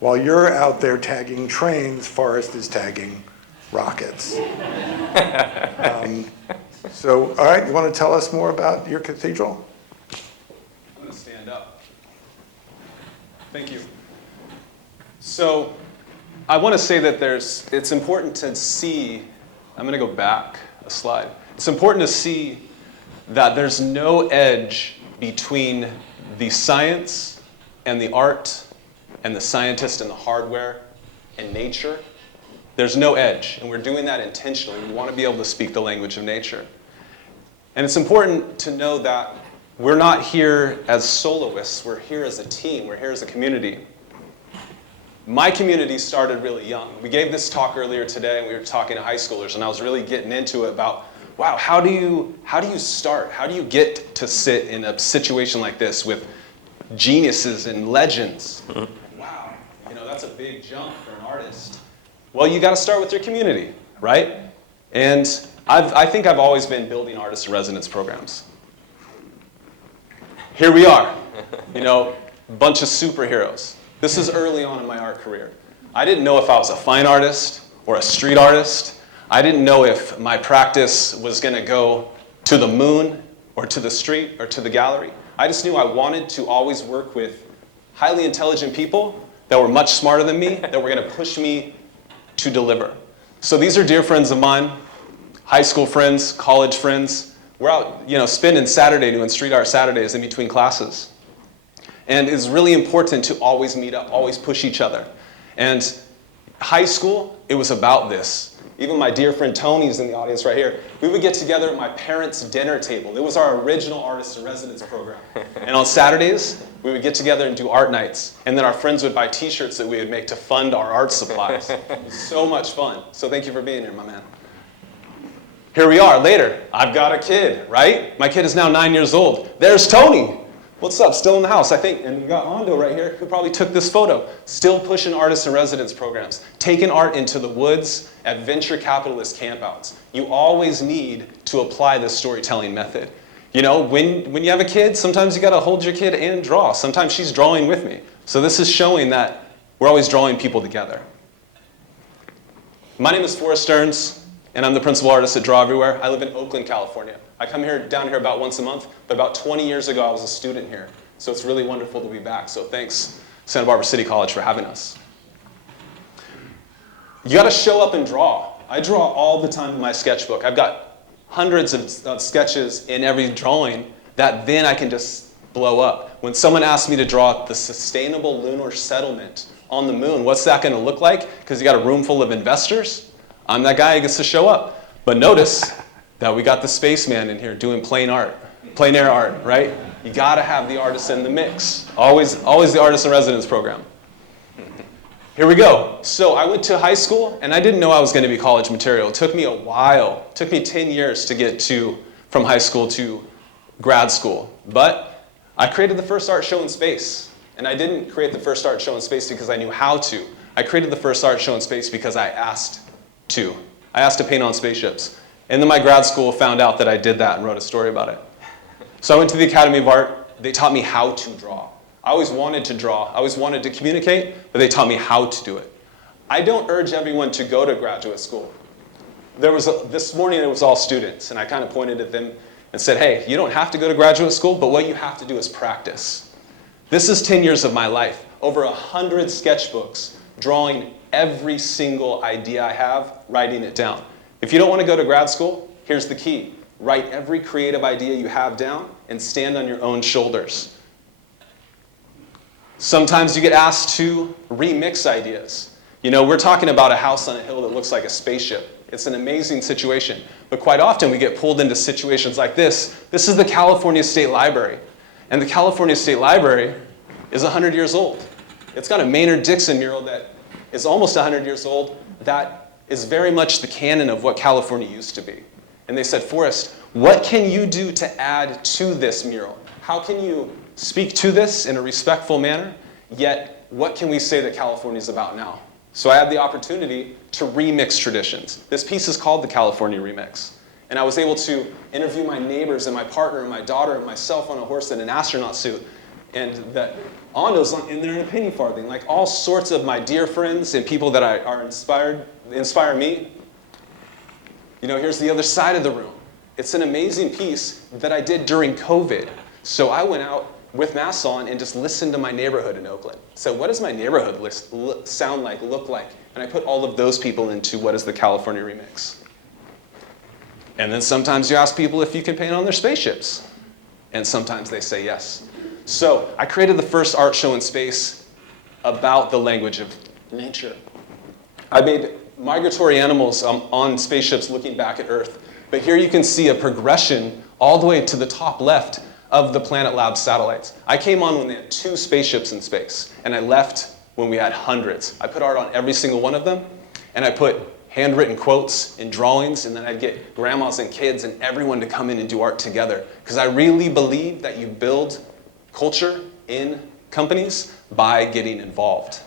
while you're out there tagging trains, Forrest is tagging rockets. So, all right, you want to tell us more about your cathedral? I'm going to stand up. Thank you. So I want to say that it's important to see, I'm going to go back a slide. It's important to see that there's no edge between the science and the art and the scientist and the hardware and nature. There's no edge, and we're doing that intentionally. We want to be able to speak the language of nature. And it's important to know that we're not here as soloists, we're here as a team, we're here as a community. My community started really young. We gave this talk earlier today, and we were talking to high schoolers, and I was really getting into it about, wow, how do you start? How do you get to sit in a situation like this with geniuses and legends? Wow, that's a big jump for an artist. Well, you got to start with your community, right? And I think I've always been building artist in residence programs. Here we are, bunch of superheroes. This is early on in my art career. I didn't know if I was a fine artist or a street artist. I didn't know if my practice was going to go to the moon or to the street or to the gallery. I just knew I wanted to always work with highly intelligent people that were much smarter than me, that were going to push me to deliver. So these are dear friends of mine, high school friends, college friends. We're out, spending Saturday doing street art Saturdays in between classes. And it's really important to always meet up, always push each other. And high school, it was about this. Even my dear friend Tony's in the audience right here. We would get together at my parents' dinner table. It was our original artist in residence program. And on Saturdays, we would get together and do art nights. And then our friends would buy t-shirts that we would make to fund our art supplies. It was so much fun. So thank you for being here, my man. Here we are, later. I've got a kid, right? My kid is now 9 years old. There's Tony. What's up? Still in the house, I think. And we got Ando right here, who probably took this photo. Still pushing artist in residence programs. Taking art into the woods at venture capitalist campouts. You always need to apply this storytelling method. When you have a kid, sometimes you got to hold your kid and draw. Sometimes she's drawing with me. So this is showing that we're always drawing people together. My name is Forrest Stearns, and I'm the principal artist at Draw Everywhere. I live in Oakland, California. I come down here about once a month, but about 20 years ago I was a student here. So it's really wonderful to be back. So thanks, Santa Barbara City College, for having us. You got to show up and draw. I draw all the time in my sketchbook. I've got hundreds of sketches in every drawing that then I can just blow up. When someone asks me to draw the sustainable lunar settlement on the moon, what's that going to look like? Because you got a room full of investors. I'm that guy who gets to show up. But notice that we got the spaceman in here doing plein air art, right? You got to have the artist in the mix. Always the artist in residence program. Here we go. So I went to high school, and I didn't know I was going to be college material. It took me a while. It took me 10 years to get from high school to grad school. But I created the first art show in space. And I didn't create the first art show in space because I knew how to. I created the first art show in space because I asked to. I asked to paint on spaceships. And then my grad school found out that I did that and wrote a story about it. So I went to the Academy of Art. They taught me how to draw. I always wanted to draw. I always wanted to communicate, but they taught me how to do it. I don't urge everyone to go to graduate school. This morning it was all students, and I kind of pointed at them and said, hey, you don't have to go to graduate school, but what you have to do is practice. This is 10 years of my life. Over 100 sketchbooks, drawing every single idea I have, writing it down. If you don't want to go to grad school, here's the key. Write every creative idea you have down and stand on your own shoulders. Sometimes you get asked to remix ideas. We're talking about a house on a hill that looks like a spaceship. It's an amazing situation. But quite often we get pulled into situations like this. This is the California State Library. And the California State Library is 100 years old. It's got a Maynard Dixon mural that is almost 100 years old that is very much the canon of what California used to be. And they said, Forrest, what can you do to add to this mural? How can you speak to this in a respectful manner, yet what can we say that California is about now? So I had the opportunity to remix traditions. This piece is called the California Remix. And I was able to interview my neighbors and my partner and my daughter and myself on a horse in an astronaut suit. And that Ando's in there in a penny farthing. Like all sorts of my dear friends and people that inspire me. You know, here's the other side of the room. It's an amazing piece that I did during COVID. So I went out with masks on and just listened to my neighborhood in Oakland. So what does my neighborhood sound like, look like? And I put all of those people into what is the California Remix. And then sometimes you ask people if you can paint on their spaceships. And sometimes they say yes. So I created the first art show in space about the language of nature. I made migratory animals on spaceships looking back at Earth. But here you can see a progression all the way to the top left of the Planet Labs satellites. I came on when they had 2 spaceships in space, and I left when we had hundreds. I put art on every single one of them, and I put handwritten quotes and drawings, and then I'd get grandmas and kids and everyone to come in and do art together. Because I really believe that you build culture in companies by getting involved.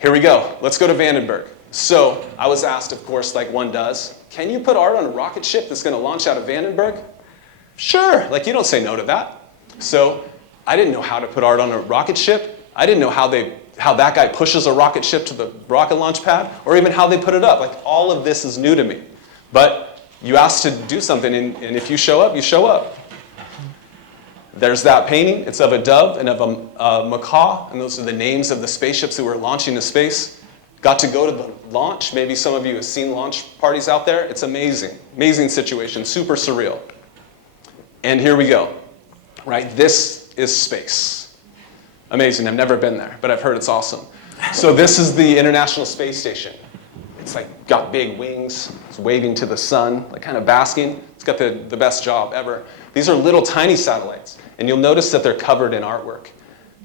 Here we go. Let's go to Vandenberg. So I was asked, of course, like one does, can you put art on a rocket ship that's going to launch out of Vandenberg? Sure. Like, you don't say no to that. So I didn't know how to put art on a rocket ship. I didn't know how that guy pushes a rocket ship to the rocket launch pad, or even how they put it up. Like, all of this is new to me. But you asked to do something, and if you show up, you show up. There's that painting. It's of a dove and of a macaw, and those are the names of the spaceships that were launching to space. Got to go to the launch. Maybe some of you have seen launch parties out there. It's amazing. Amazing situation. Super surreal. And here we go. Right? This is space. Amazing. I've never been there, but I've heard it's awesome. So this is the International Space Station. It's like got big wings. It's waving to the sun, like kind of basking. It's got the best job ever. These are little tiny satellites, and you'll notice that they're covered in artwork.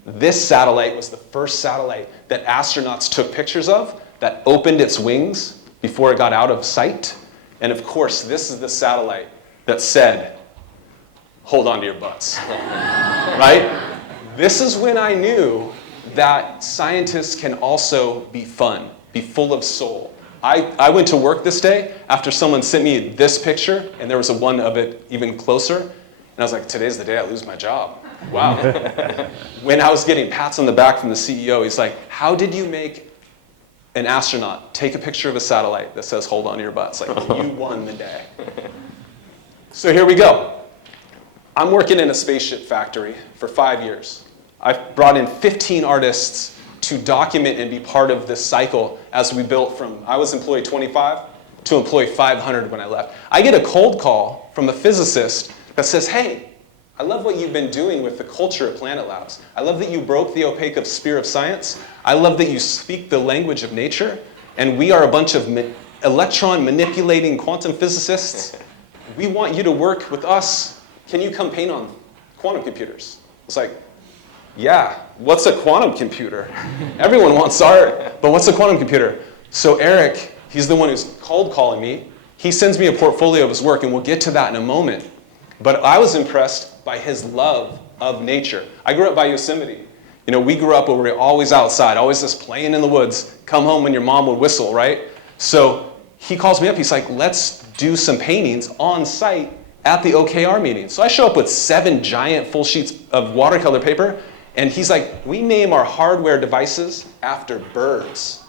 This satellite was the first satellite that astronauts took pictures of that opened its wings before it got out of sight. And of course, this is the satellite that said, hold on to your butts, right? This is when I knew that scientists can also be fun, be full of soul. I went to work this day after someone sent me this picture, and there was one of it even closer, and I was like, today's the day I lose my job. Wow. When I was getting pats on the back from the CEO, he's like, how did you make an astronaut take a picture of a satellite that says, hold on to your butts? Like, you won the day. So here we go. I'm working in a spaceship factory for 5 years. I've brought in 15 artists to document and be part of this cycle as we built from, I was employee 25 to employee 500 when I left. I get a cold call from a physicist that says, hey, I love what you've been doing with the culture at Planet Labs. I love that you broke the opaque sphere of science. I love that you speak the language of nature. And we are a bunch of electron manipulating quantum physicists. We want you to work with us. Can you come paint on quantum computers? It's like, yeah, what's a quantum computer? Everyone wants art, but what's a quantum computer? So Eric, he's the one who's cold calling me. He sends me a portfolio of his work, and we'll get to that in a moment. But I was impressed by his love of nature. I grew up by Yosemite. You know, we grew up where we were always outside, always just playing in the woods, come home when your mom would whistle, right? So he calls me up, he's like, let's do some paintings on site at the OKR meeting. So I show up with 7 giant full sheets of watercolor paper, and he's like, we name our hardware devices after birds.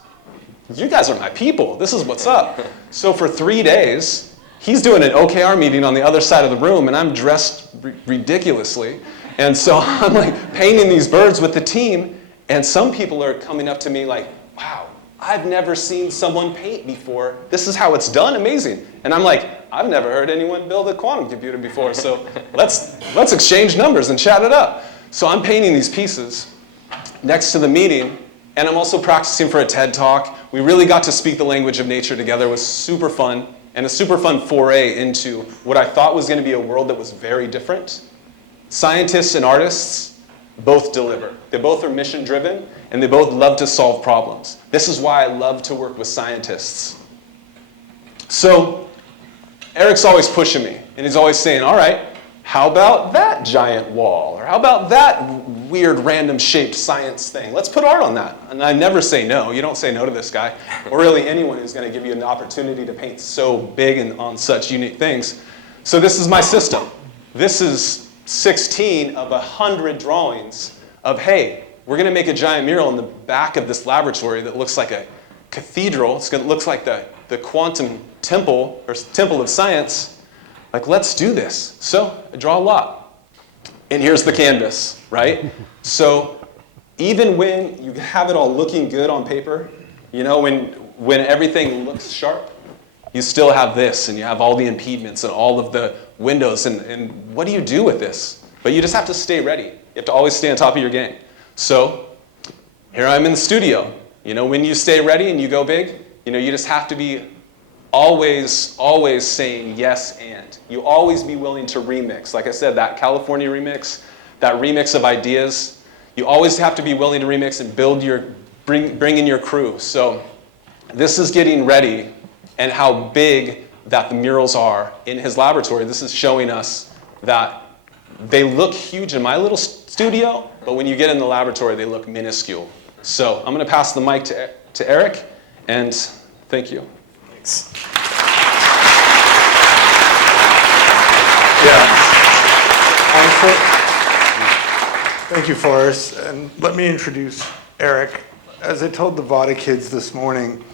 You guys are my people. This is what's up. So for 3 days, he's doing an OKR meeting on the other side of the room, and I'm dressed ridiculously. And so I'm like painting these birds with the team, and some people are coming up to me like, wow, I've never seen someone paint before. This is how it's done, amazing. And I'm like, I've never heard anyone build a quantum computer before, so let's exchange numbers and chat it up. So I'm painting these pieces next to the meeting, And I'm also practicing for a TED Talk. We really got to speak the language of nature together. It was super fun, and a super fun foray into what I thought was going to be a world that was very different. Scientists and artists both deliver. They both are mission driven, and they both love to solve problems. This is why I love to work with scientists. So Eric's always pushing me, and he's always saying, all right, how about that giant wall? Or how about that weird random shaped science thing? Let's put art on that. And I never say no. You don't say no to this guy, or really anyone who's going to give you an opportunity to paint so big and on such unique things. So this is my system. This is 16 of 100 drawings of, hey, we're going to make a giant mural in the back of this laboratory that looks like a cathedral. It's going to look like the quantum temple, or temple of science. Like, let's do this. So I draw a lot. And here's the canvas, right? So even when you have it all looking good on paper, you know, when everything looks sharp, you still have this, and you have all the impediments and all of the windows, and what do you do with this? But you just have to stay ready. You have to always stay on top of your game. So here I'm in the studio. You know, when you stay ready and you go big, you know, you just have to be always saying yes and. You always be willing to remix. Like I said, that California remix, that remix of ideas, you always have to be willing to remix and bring in your crew. So this is getting ready, and how big that the murals are in his laboratory. This is showing us that they look huge in my little studio, but when you get in the laboratory, they look minuscule. So I'm going to pass the mic to Eric, and thank you. Thanks. Yeah. Thank you, Forrest. And let me introduce Eric. As I told the VADA kids this morning,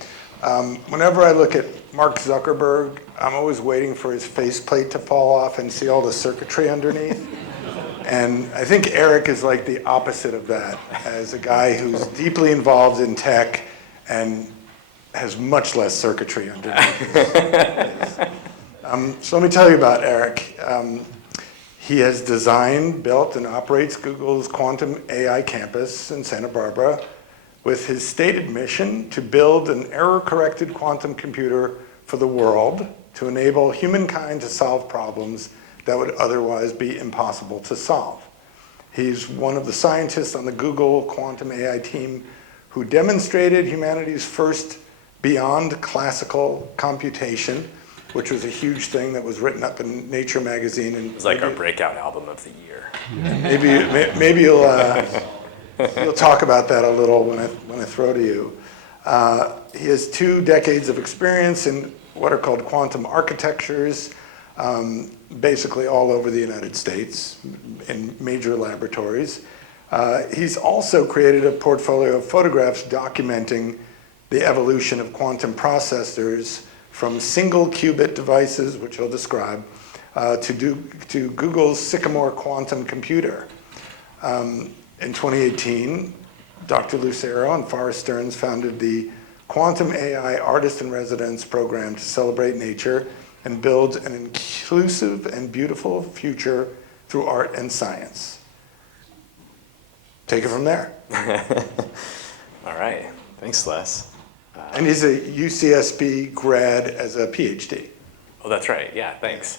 whenever I look at Mark Zuckerberg, I'm always waiting for his faceplate to fall off and see all the circuitry underneath. And I think Eric is like the opposite of that, as a guy who's deeply involved in tech and has much less circuitry underneath. So let me tell you about Eric. He has designed, built, and operates Google's quantum AI campus in Santa Barbara, with his stated mission to build an error-corrected quantum computer for the world to enable humankind to solve problems that would otherwise be impossible to solve. He's one of the scientists on the Google quantum AI team who demonstrated humanity's first beyond classical computation, which was a huge thing that was written up in Nature magazine. And It was like our breakout album of the year. maybe you'll talk about that a little when I throw to you. He has 2 decades of experience in what are called quantum architectures, basically all over the United States in major laboratories. He's also created a portfolio of photographs documenting the evolution of quantum processors from single qubit devices, which he'll describe, to Google's Sycamore quantum computer. In 2018, Dr. Lucero and Forest Stearns founded the Quantum AI Artist in Residence program to celebrate nature and build an inclusive and beautiful future through art and science. Take it from there. All right. Thanks, Les. And he's a UCSB grad as a PhD. Oh, that's right. Yeah, thanks.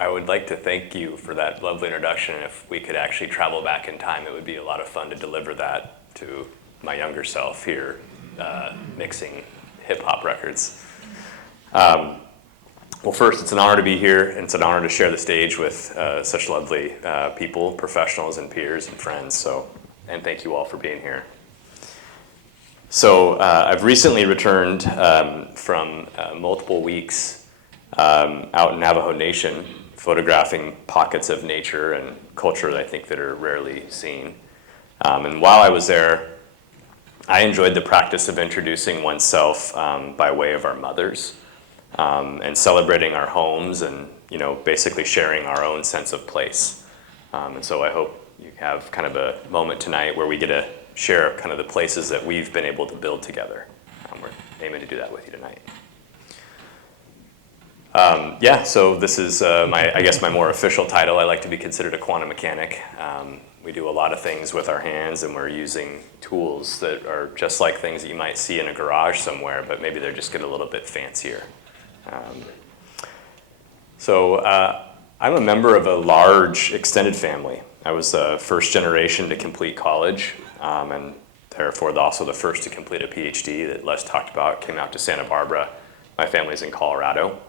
I would like to thank you for that lovely introduction. If we could actually travel back in time, it would be a lot of fun to deliver that to my younger self here, mixing hip-hop records. Well, first, it's an honor to be here, and it's an honor to share the stage with such lovely people, professionals and peers and friends. And thank you all for being here. So I've recently returned from multiple weeks out in Navajo Nation, photographing pockets of nature and culture that I think that are rarely seen. And while I was there, I enjoyed the practice of introducing oneself by way of our mothers and celebrating our homes and, you know, basically sharing our own sense of place. And so I hope you have kind of a moment tonight where we get to share kind of the places that we've been able to build together. We're aiming to do that with you tonight. Yeah, so this is I guess my more official title. I like to be considered a quantum mechanic. We do a lot of things with our hands, and we're using tools that are just like things that you might see in a garage somewhere, but maybe they're just get a little bit fancier. I'm a member of a large extended family. I was the first generation to complete college, and therefore also the first to complete a PhD that Les talked about. Came out to Santa Barbara. My family's in Colorado.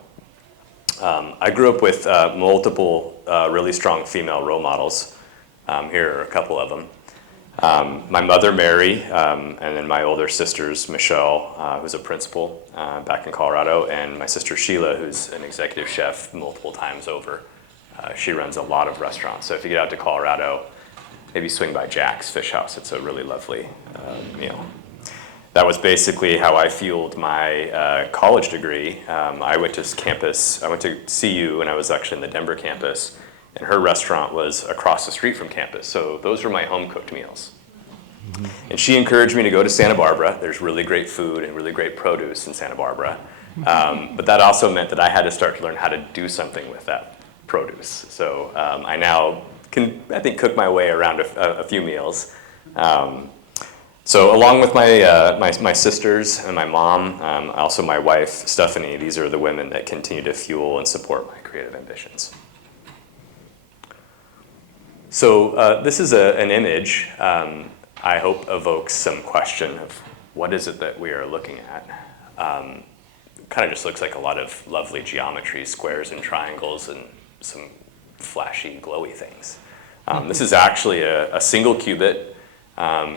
I grew up with multiple really strong female role models. Here are a couple of them. My mother, Mary, and then my older sisters, Michelle, who's a principal back in Colorado, and my sister Sheila, who's an executive chef multiple times over. She runs a lot of restaurants. So if you get out to Colorado, maybe swing by Jack's Fish House. It's a really lovely meal. That was basically how I fueled my college degree. I went to campus, I went to CU, and I was actually in the Denver campus, and her restaurant was across the street from campus. So those were my home-cooked meals. And she encouraged me to go to Santa Barbara. There's really great food and really great produce in Santa Barbara. But that also meant that I had to start to learn how to do something with that produce. So I now can, I think, cook my way around a few meals. So along with my sisters and my mom, also my wife, Stephanie, these are the women that continue to fuel and support my creative ambitions. So this is an image I hope evokes some question of what is it that we are looking at. Kind of just looks like a lot of lovely geometry, squares and triangles, and some flashy, glowy things. This is actually a single qubit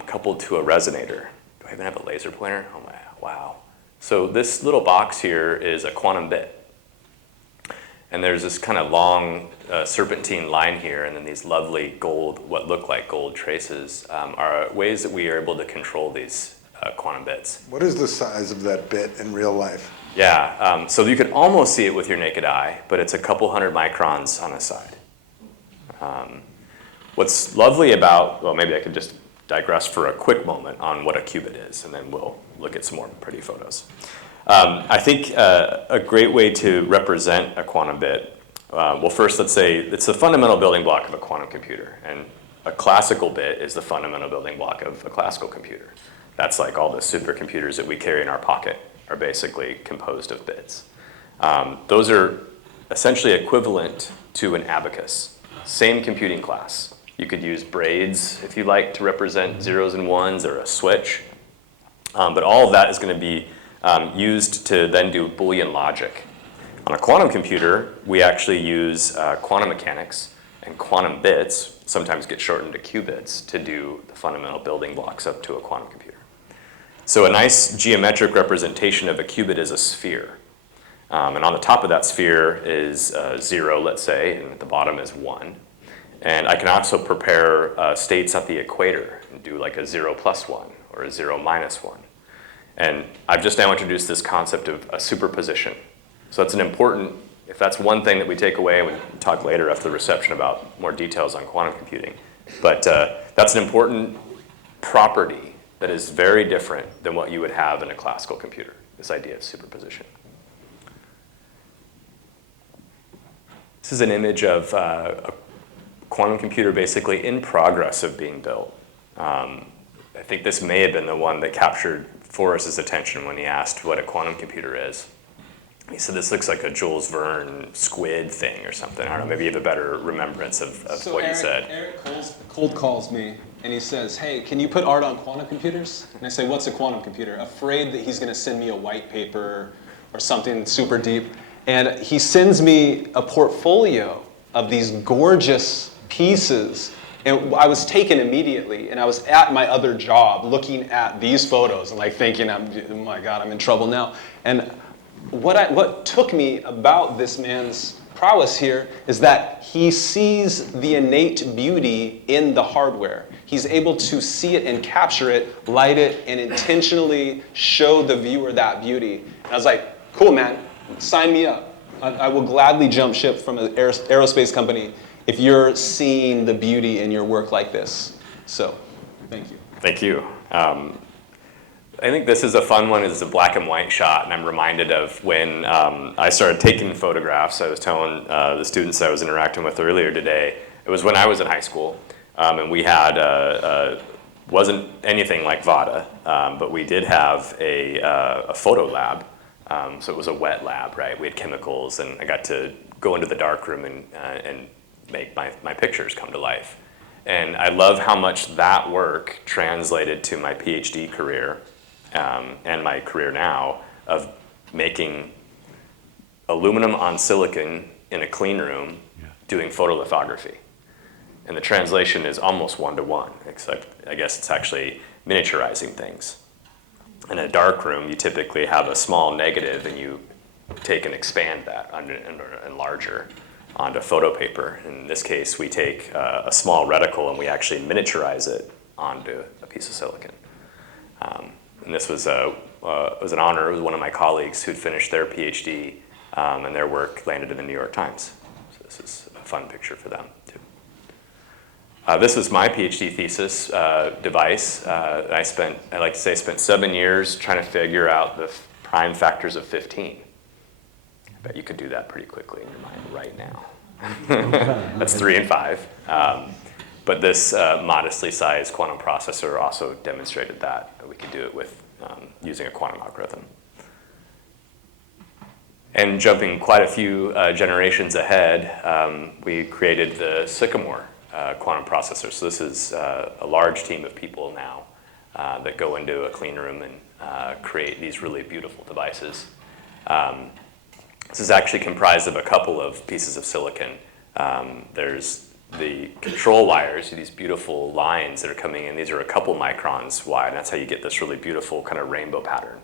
coupled to a resonator. Do I even have a laser pointer? Oh my, wow. So this little box here is a quantum bit. And there's this kind of long serpentine line here, and then these lovely gold, what look like gold traces, are ways that we are able to control these quantum bits. What is the size of that bit in real life? Yeah, so you could almost see it with your naked eye, but it's a couple hundred microns on a side. What's lovely about, well, maybe I could just digress for a quick moment on what a qubit is, and then we'll look at some more pretty photos. I think a great way to represent a quantum bit, well, first let's say it's the fundamental building block of a quantum computer, and a classical bit is the fundamental building block of a classical computer. That's like all the supercomputers that we carry in our pocket are basically composed of bits. Those are essentially equivalent to an abacus, same computing class. You could use braids, if you like, to represent zeros and ones, or a switch. But all of that is going to be used to then do Boolean logic. On a quantum computer, we actually use quantum mechanics, and quantum bits sometimes get shortened to qubits to do the fundamental building blocks up to a quantum computer. So a nice geometric representation of a qubit is a sphere. And on the top of that sphere is 0, let's say, and at the bottom is 1. And I can also prepare states at the equator and do like a 0 plus 1 or a 0 minus 1. And I've just now introduced this concept of a superposition. So that's an important, if that's one thing that we take away, we can talk later after the reception about more details on quantum computing. But that's an important property that is very different than what you would have in a classical computer, this idea of superposition. This is an image of a quantum computer basically in progress of being built. I think this may have been the one that captured Forrest's attention when he asked what a quantum computer is. He said this looks like a Jules Verne squid thing or something. I don't know, maybe you have a better remembrance of what you said. Eric cold calls me and he says, hey, can you put art on quantum computers? And I say, what's a quantum computer? Afraid that he's going to send me a white paper or something super deep. And he sends me a portfolio of these gorgeous pieces. And I was taken immediately, and I was at my other job looking at these photos and like thinking, oh my God, I'm in trouble now. And what took me about this man's prowess here is that he sees the innate beauty in the hardware. He's able to see it and capture it, light it, and intentionally show the viewer that beauty. And I was like, cool, man, sign me up. I will gladly jump ship from an aerospace company if you're seeing the beauty in your work like this. So, thank you. Thank you. I think this is a fun one. It's a black and white shot, and I'm reminded of when I started taking photographs. I was telling the students I was interacting with earlier today, it was when I was in high school, and we had, wasn't anything like VADA, but we did have a photo lab. So it was a wet lab, right? We had chemicals, and I got to go into the darkroom and make my pictures come to life. And I love how much that work translated to my PhD career and my career now of making aluminum on silicon in a clean room doing photolithography. And the translation is almost one-to-one, except I guess it's actually miniaturizing things. In a dark room, you typically have a small negative and you take and expand that and enlarger onto photo paper. In this case, we take a small reticle and we actually miniaturize it onto a piece of silicon. And this was an honor. It was one of my colleagues who'd finished their PhD, and their work landed in the New York Times. So this is a fun picture for them, too. This was my PhD thesis device. I like to say, spent 7 years trying to figure out the prime factors of 15. I bet you could do that pretty quickly in your mind right now. That's 3 and 5. But this modestly sized quantum processor also demonstrated that we could do it with using a quantum algorithm. And jumping quite a few generations ahead, we created the Sycamore quantum processor. So this is a large team of people now that go into a clean room and create these really beautiful devices. This is actually comprised of a couple of pieces of silicon. There's the control wires, these beautiful lines that are coming in. These are a couple microns wide, and that's how you get this really beautiful kind of rainbow pattern.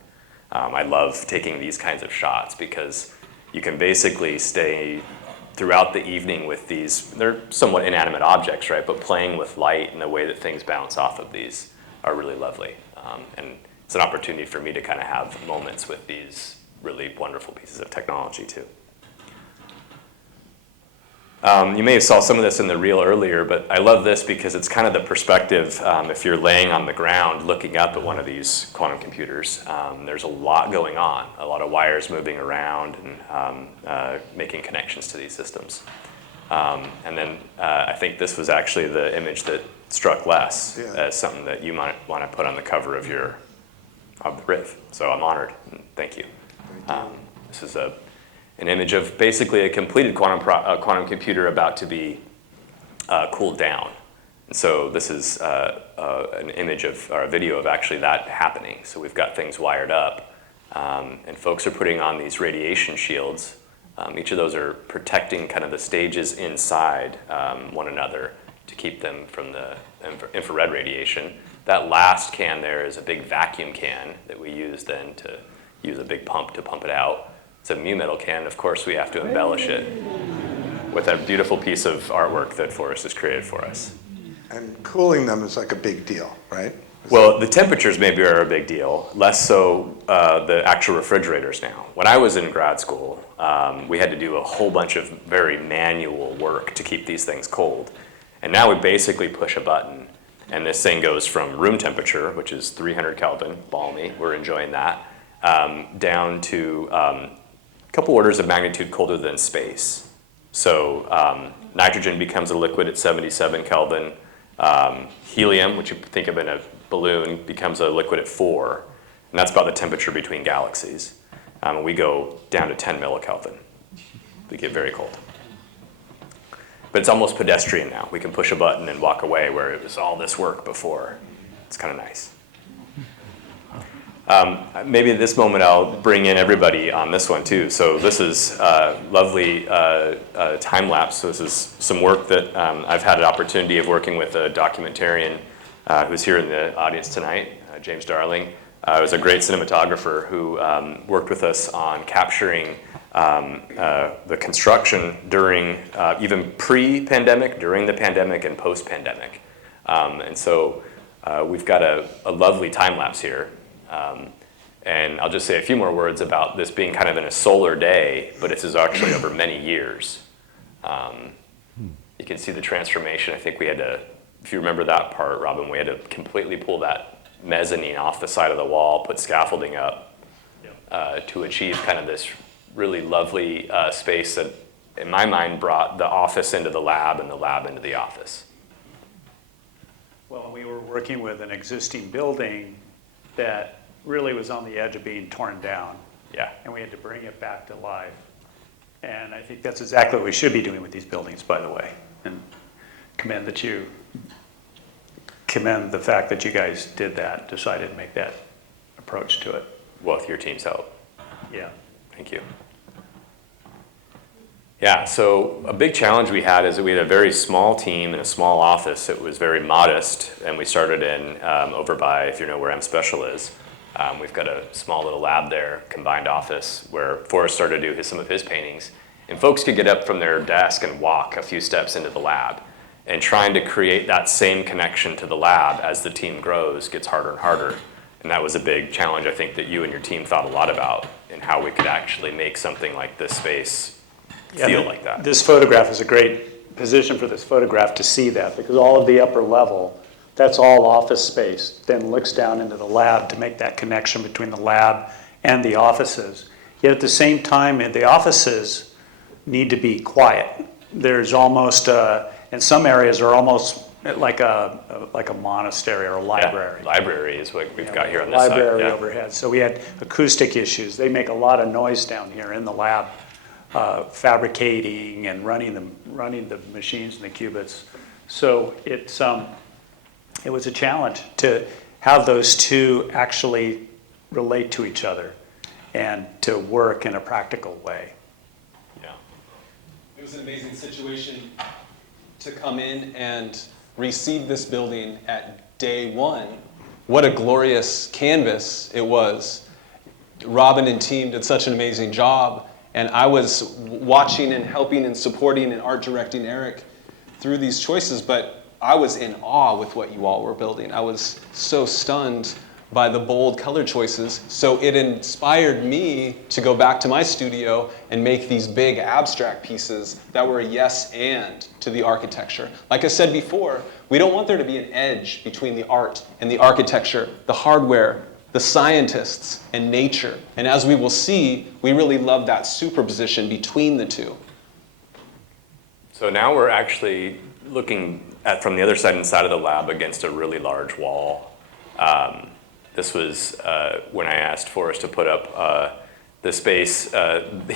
I love taking these kinds of shots because you can basically stay throughout the evening with these. They're somewhat inanimate objects, right? But playing with light and the way that things bounce off of these are really lovely. And it's an opportunity for me to kind of have moments with these really wonderful pieces of technology too. You may have saw some of this in the reel earlier, but I love this because it's kind of the perspective if you're laying on the ground looking up at one of these quantum computers. There's a lot going on, a lot of wires moving around and making connections to these systems. And then I think this was actually the image that struck Les as something that you might want to put on the cover of the riff. So I'm honored, and thank you. This is an image of basically a completed quantum computer about to be cooled down. And so this is an image of, or a video of actually that happening. So we've got things wired up, and folks are putting on these radiation shields. Each of those are protecting kind of the stages inside one another to keep them from the infrared radiation. That last can there is a big vacuum can that we use then to use a big pump to pump it out. It's a mu metal can. Of course, we have to embellish it with a beautiful piece of artwork that Forrest has created for us. And cooling them is like a big deal, right? Well, the temperatures maybe are a big deal, less so the actual refrigerators now. When I was in grad school, we had to do a whole bunch of very manual work to keep these things cold. And now we basically push a button, and this thing goes from room temperature, which is 300 Kelvin, balmy, we're enjoying that, down to a couple orders of magnitude colder than space. So nitrogen becomes a liquid at 77 Kelvin. Helium, which you think of in a balloon, becomes a liquid at 4. And that's about the temperature between galaxies. We go down to 10 millikelvin. We get very cold. But it's almost pedestrian now. We can push a button and walk away, where it was all this work before. It's kind of nice. Maybe at this moment I'll bring in everybody on this one too. So this is lovely time lapse. So this is some work that I've had an opportunity of working with a documentarian who's here in the audience tonight, James Darling. He was a great cinematographer who worked with us on capturing the construction during even pre-pandemic, during the pandemic, and post-pandemic. And so we've got a lovely time lapse here. And I'll just say a few more words about this being kind of in a solar day, but this is actually over many years. You can see the transformation. I think we had to, if you remember that part, Robin, we had to completely pull that mezzanine off the side of the wall, put scaffolding up to achieve kind of this really lovely space that, in my mind, brought the office into the lab and the lab into the office. Well, we were working with an existing building that really was on the edge of being torn down. Yeah. And we had to bring it back to life. And I think that's exactly what we should be doing with these buildings, by the way. And commend the fact that you guys did that, decided to make that approach to it. Well, with your team's help. Yeah. Thank you. Yeah, so a big challenge we had is that we had a very small team in a small office. It was very modest, and we started in over by, if you know where M Special is. We've got a small little lab there, combined office, where Forrest started to do some of his paintings. And folks could get up from their desk and walk a few steps into the lab. And trying to create that same connection to the lab as the team grows gets harder and harder. And that was a big challenge, I think, that you and your team thought a lot about, in how we could actually make something like this space feel like that. This photograph is a great position for this photograph to see that, because all of the upper level, that's all office space, then looks down into the lab to make that connection between the lab and the offices. Yet at the same time, the offices need to be quiet. There's almost, in some areas are almost like a monastery or a library. Yeah, library is what we've got here on this side. Library Yeah. overhead. So we had acoustic issues. They make a lot of noise down here in the lab, fabricating and running the machines and the qubits. So it was a challenge to have those two actually relate to each other and to work in a practical way. Yeah. It was an amazing situation to come in and receive this building at day one. What a glorious canvas it was. Robin and team did such an amazing job, and I was watching and helping and supporting and art directing Eric through these choices, but I was in awe with what you all were building. I was so stunned by the bold color choices. So it inspired me to go back to my studio and make these big abstract pieces that were a yes and to the architecture. Like I said before, we don't want there to be an edge between the art and the architecture, the hardware, the scientists, and nature. And as we will see, we really love that superposition between the two. So now we're actually looking at from the other side inside of the lab against a really large wall. This was when I asked Forrest to put up the space,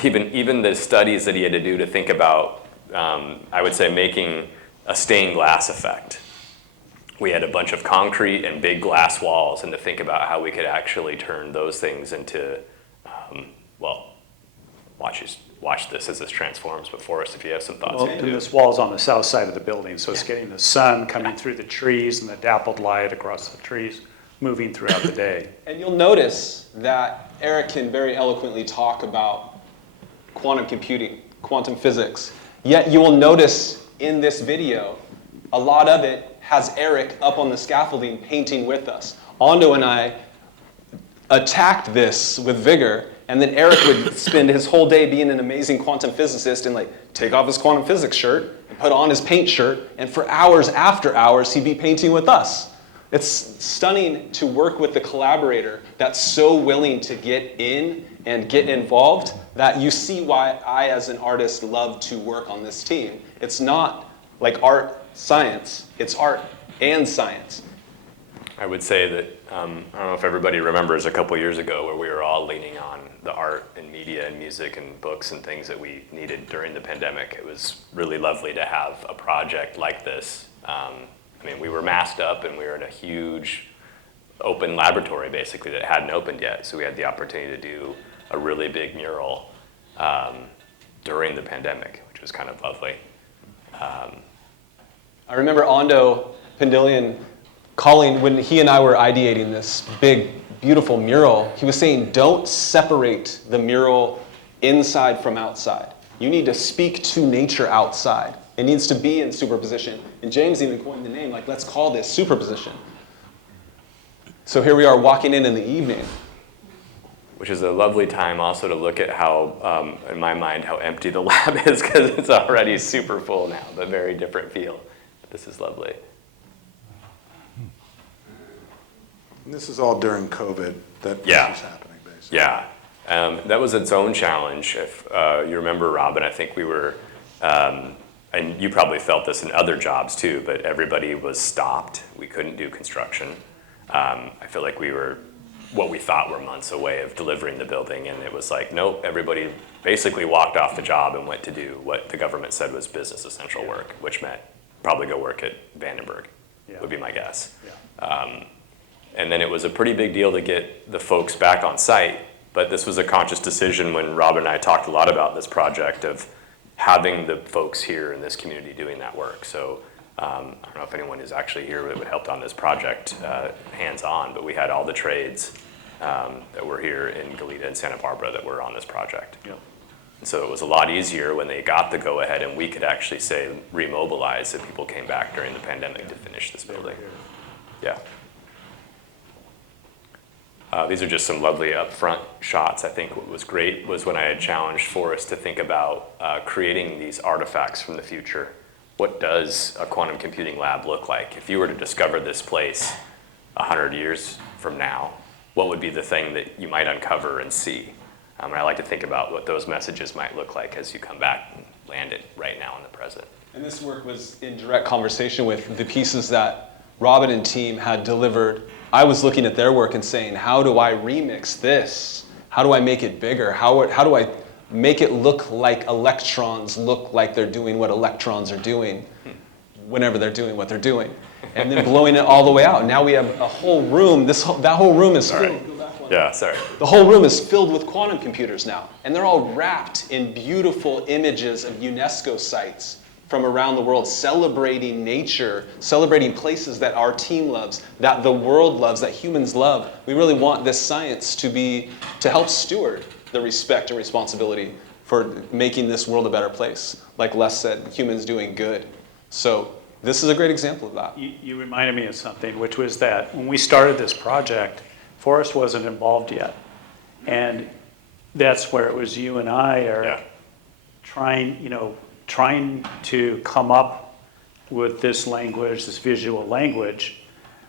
even the studies that he had to do to think about, I would say, making a stained glass effect. We had a bunch of concrete and big glass walls, and to think about how we could actually turn those things into, well, watch this as this transforms. But Forrest, if you have some thoughts. Well, and this wall's on the south side of the building, so it's getting the sun coming through the trees and the dappled light across the trees, moving throughout the day. And you'll notice that Eric can very eloquently talk about quantum computing, quantum physics. Yet you will notice in this video, a lot of it has Eric up on the scaffolding painting with us. Ando and I attacked this with vigor, and then Eric would spend his whole day being an amazing quantum physicist and take off his quantum physics shirt and put on his paint shirt, and for hours after hours he'd be painting with us. It's stunning to work with the collaborator that's so willing to get in and get involved that you see why I, as an artist, love to work on this team. It's not like art science, it's art and science. I would say that, I don't know if everybody remembers a couple years ago where we were all leaning on the art and media and music and books and things that we needed during the pandemic. It was really lovely to have a project like this. We were masked up and we were in a huge open laboratory basically that hadn't opened yet. So we had the opportunity to do a really big mural during the pandemic, which was kind of lovely. I remember Ando Pendilian calling, when he and I were ideating this big, beautiful mural, he was saying, don't separate the mural inside from outside. You need to speak to nature outside. It needs to be in superposition. And James even coined the name, let's call this superposition. So here we are walking in the evening. Which is a lovely time also to look at how, in my mind, how empty the lab is, because it's already super full now, but very different feel. But this is lovely. And this is all during COVID that Yeah. this was happening, basically. Yeah, that was its own challenge. If you remember, Robin, I think we were, and you probably felt this in other jobs too, but everybody was stopped. We couldn't do construction. I feel like we were what we thought were months away of delivering the building, and it was like, nope, everybody basically walked off the job and went to do what the government said was business essential work, which meant probably go work at Vandenberg, would be my guess. And then it was a pretty big deal to get the folks back on site, but this was a conscious decision when Robin and I talked a lot about this project of having the folks here in this community doing that work. So I don't know if anyone is actually here that would help on this project hands-on, but we had all the trades that were here in Goleta and Santa Barbara that were on this project. And so it was a lot easier when they got the go-ahead and we could actually say remobilize if people came back during the pandemic to finish this building. Yeah. These are just some lovely upfront shots. I think what was great was when I had challenged Forrest to think about creating these artifacts from the future. What does a quantum computing lab look like? If you were to discover this place 100 years from now, what would be the thing that you might uncover and see? And I like to think about what those messages might look like as you come back and land it right now in the present. And this work was in direct conversation with the pieces that Robin and team had delivered. I was looking at their work and saying, how do I remix this? How do I make it bigger? How do I make it look like electrons look like they're doing what electrons are doing whenever they're doing what they're doing? And then blowing it all the way out. Now we have a whole room. That whole room is filled. Yeah, sorry. The whole room is filled with quantum computers now. And they're all wrapped in beautiful images of UNESCO sites from around the world, celebrating nature, celebrating places that our team loves, that the world loves, that humans love. We really want this science to help steward the respect and responsibility for making this world a better place. Like Les said, humans doing good. So this is a great example of that. You reminded me of something, which was that when we started this project, Forrest wasn't involved yet. And that's where it was you and I are trying to come up with this language, this visual language,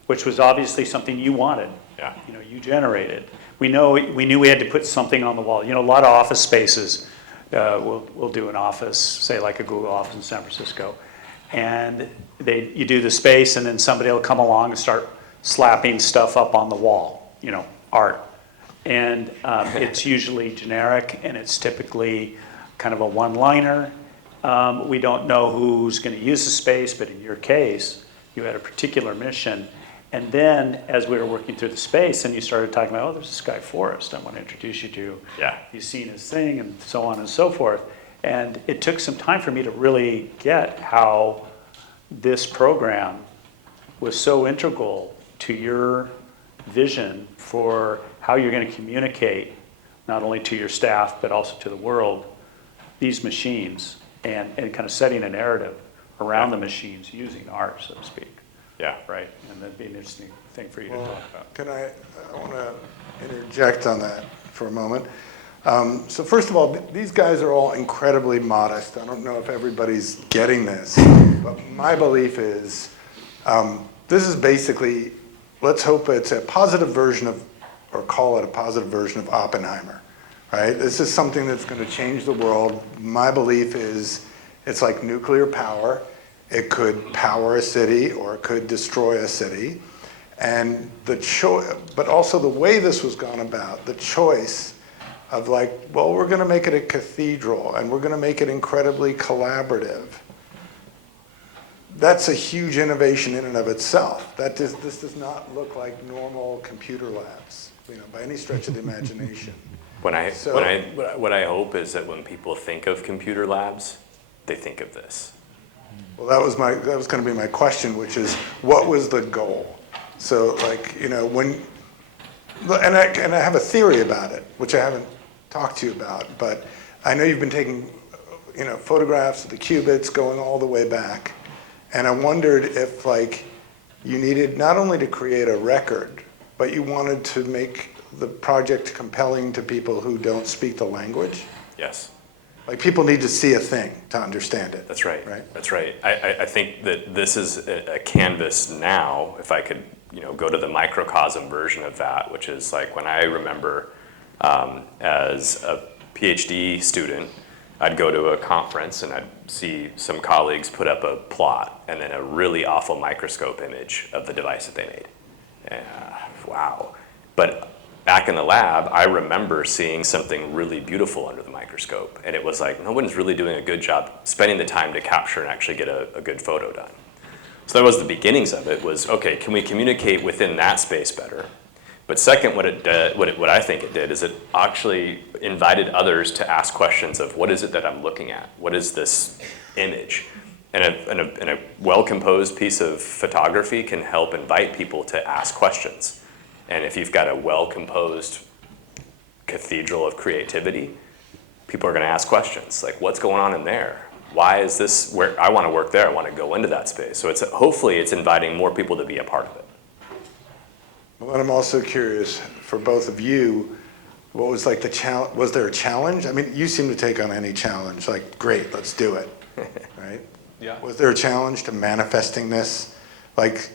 which was obviously something you wanted. Yeah. You generated. We knew we had to put something on the wall. A lot of office spaces, we'll do an office, say like a Google office in San Francisco, and you do the space, and then somebody will come along and start slapping stuff up on the wall, art. And it's usually generic, and it's typically kind of a one-liner. We don't know who's going to use the space, but in your case, you had a particular mission. And then, as we were working through the space, and you started talking about, there's this guy Forrest I want to introduce you to. Yeah. He's seen his thing, and so on and so forth. And it took some time for me to really get how this program was so integral to your vision for how you're going to communicate, not only to your staff, but also to the world, these machines, and kind of setting a narrative around the machines using art, so to speak. Yeah. Right, and that'd be an interesting thing for you to talk about. I want to interject on that for a moment. So first of all, these guys are all incredibly modest. I don't know if everybody's getting this, but my belief is this is basically, let's hope it's a positive version of, or call it a positive version of Oppenheimer, right? This is something that's going to change the world. My belief is it's like nuclear power. It could power a city or it could destroy a city. And but also the way this was gone about, the choice of we're going to make it a cathedral and we're going to make it incredibly collaborative. That's a huge innovation in and of itself. This does not look like normal computer labs, by any stretch of the imagination. What I hope is that when people think of computer labs, they think of this. Well, that was going to be my question, which is, what was the goal? So, and I have a theory about it, which I haven't talked to you about, but I know you've been taking, photographs of the qubits going all the way back, and I wondered if, you needed not only to create a record, but you wanted to make the project compelling to people who don't speak the language. Yes. People need to see a thing to understand it. That's right. Right? That's right. I think that this is a canvas now, if I could go to the microcosm version of that, which is like when I remember as a PhD student, I'd go to a conference and I'd see some colleagues put up a plot and then a really awful microscope image of the device that they made. Wow. But back in the lab, I remember seeing something really beautiful under the microscope. And it was like, no one's really doing a good job spending the time to capture and actually get a good photo done. So that was the beginnings of it, was, okay, can we communicate within that space better? But second, what I think it did is it actually invited others to ask questions of what is it that I'm looking at? What is this image? And a well-composed piece of photography can help invite people to ask questions. And if you've got a well-composed cathedral of creativity, people are going to ask questions like, what's going on in there? Why is this where I want to work there? I want to go into that space. So hopefully it's inviting more people to be a part of it. Well, I'm also curious, for both of you, what was like the challenge? Was there a challenge? I mean, you seem to take on any challenge, like, great, let's do it, right? Yeah. Was there a challenge to manifesting this, like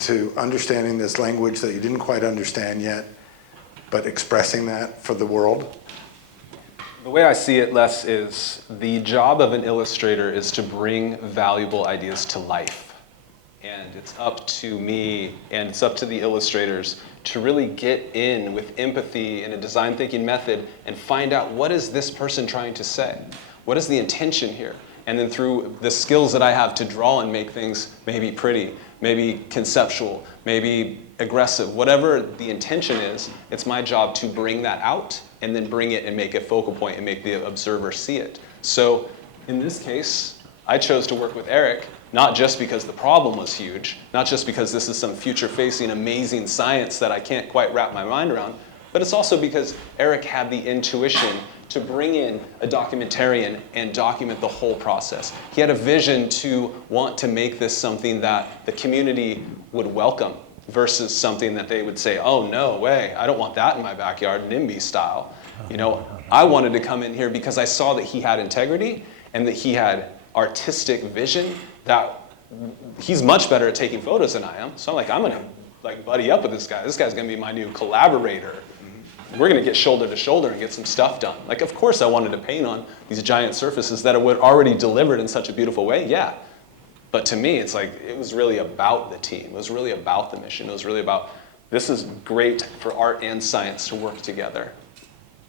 to understanding this language that you didn't quite understand yet, but expressing that for the world? The way I see it, Les, is the job of an illustrator is to bring valuable ideas to life. And it's up to me and it's up to the illustrators to really get in with empathy in a design thinking method and find out, what is this person trying to say? What is the intention here? And then through the skills that I have to draw and make things maybe pretty, maybe conceptual, maybe aggressive, whatever the intention is, it's my job to bring that out and then bring it and make a focal point and make the observer see it. So in this case, I chose to work with Eric, not just because the problem was huge, not just because this is some future-facing amazing science that I can't quite wrap my mind around, but it's also because Eric had the intuition to bring in a documentarian and document the whole process. He had a vision to want to make this something that the community would welcome versus something that they would say, oh, no way, I don't want that in my backyard, NIMBY style. I wanted to come in here because I saw that he had integrity and that he had artistic vision, that he's much better at taking photos than I am. So I'm gonna buddy up with this guy. This guy's gonna be my new collaborator. We're gonna get shoulder to shoulder and get some stuff done. Of course I wanted to paint on these giant surfaces that were already delivered in such a beautiful way, yeah. But to me, it's it was really about the team. It was really about the mission. It was really about, this is great for art and science to work together.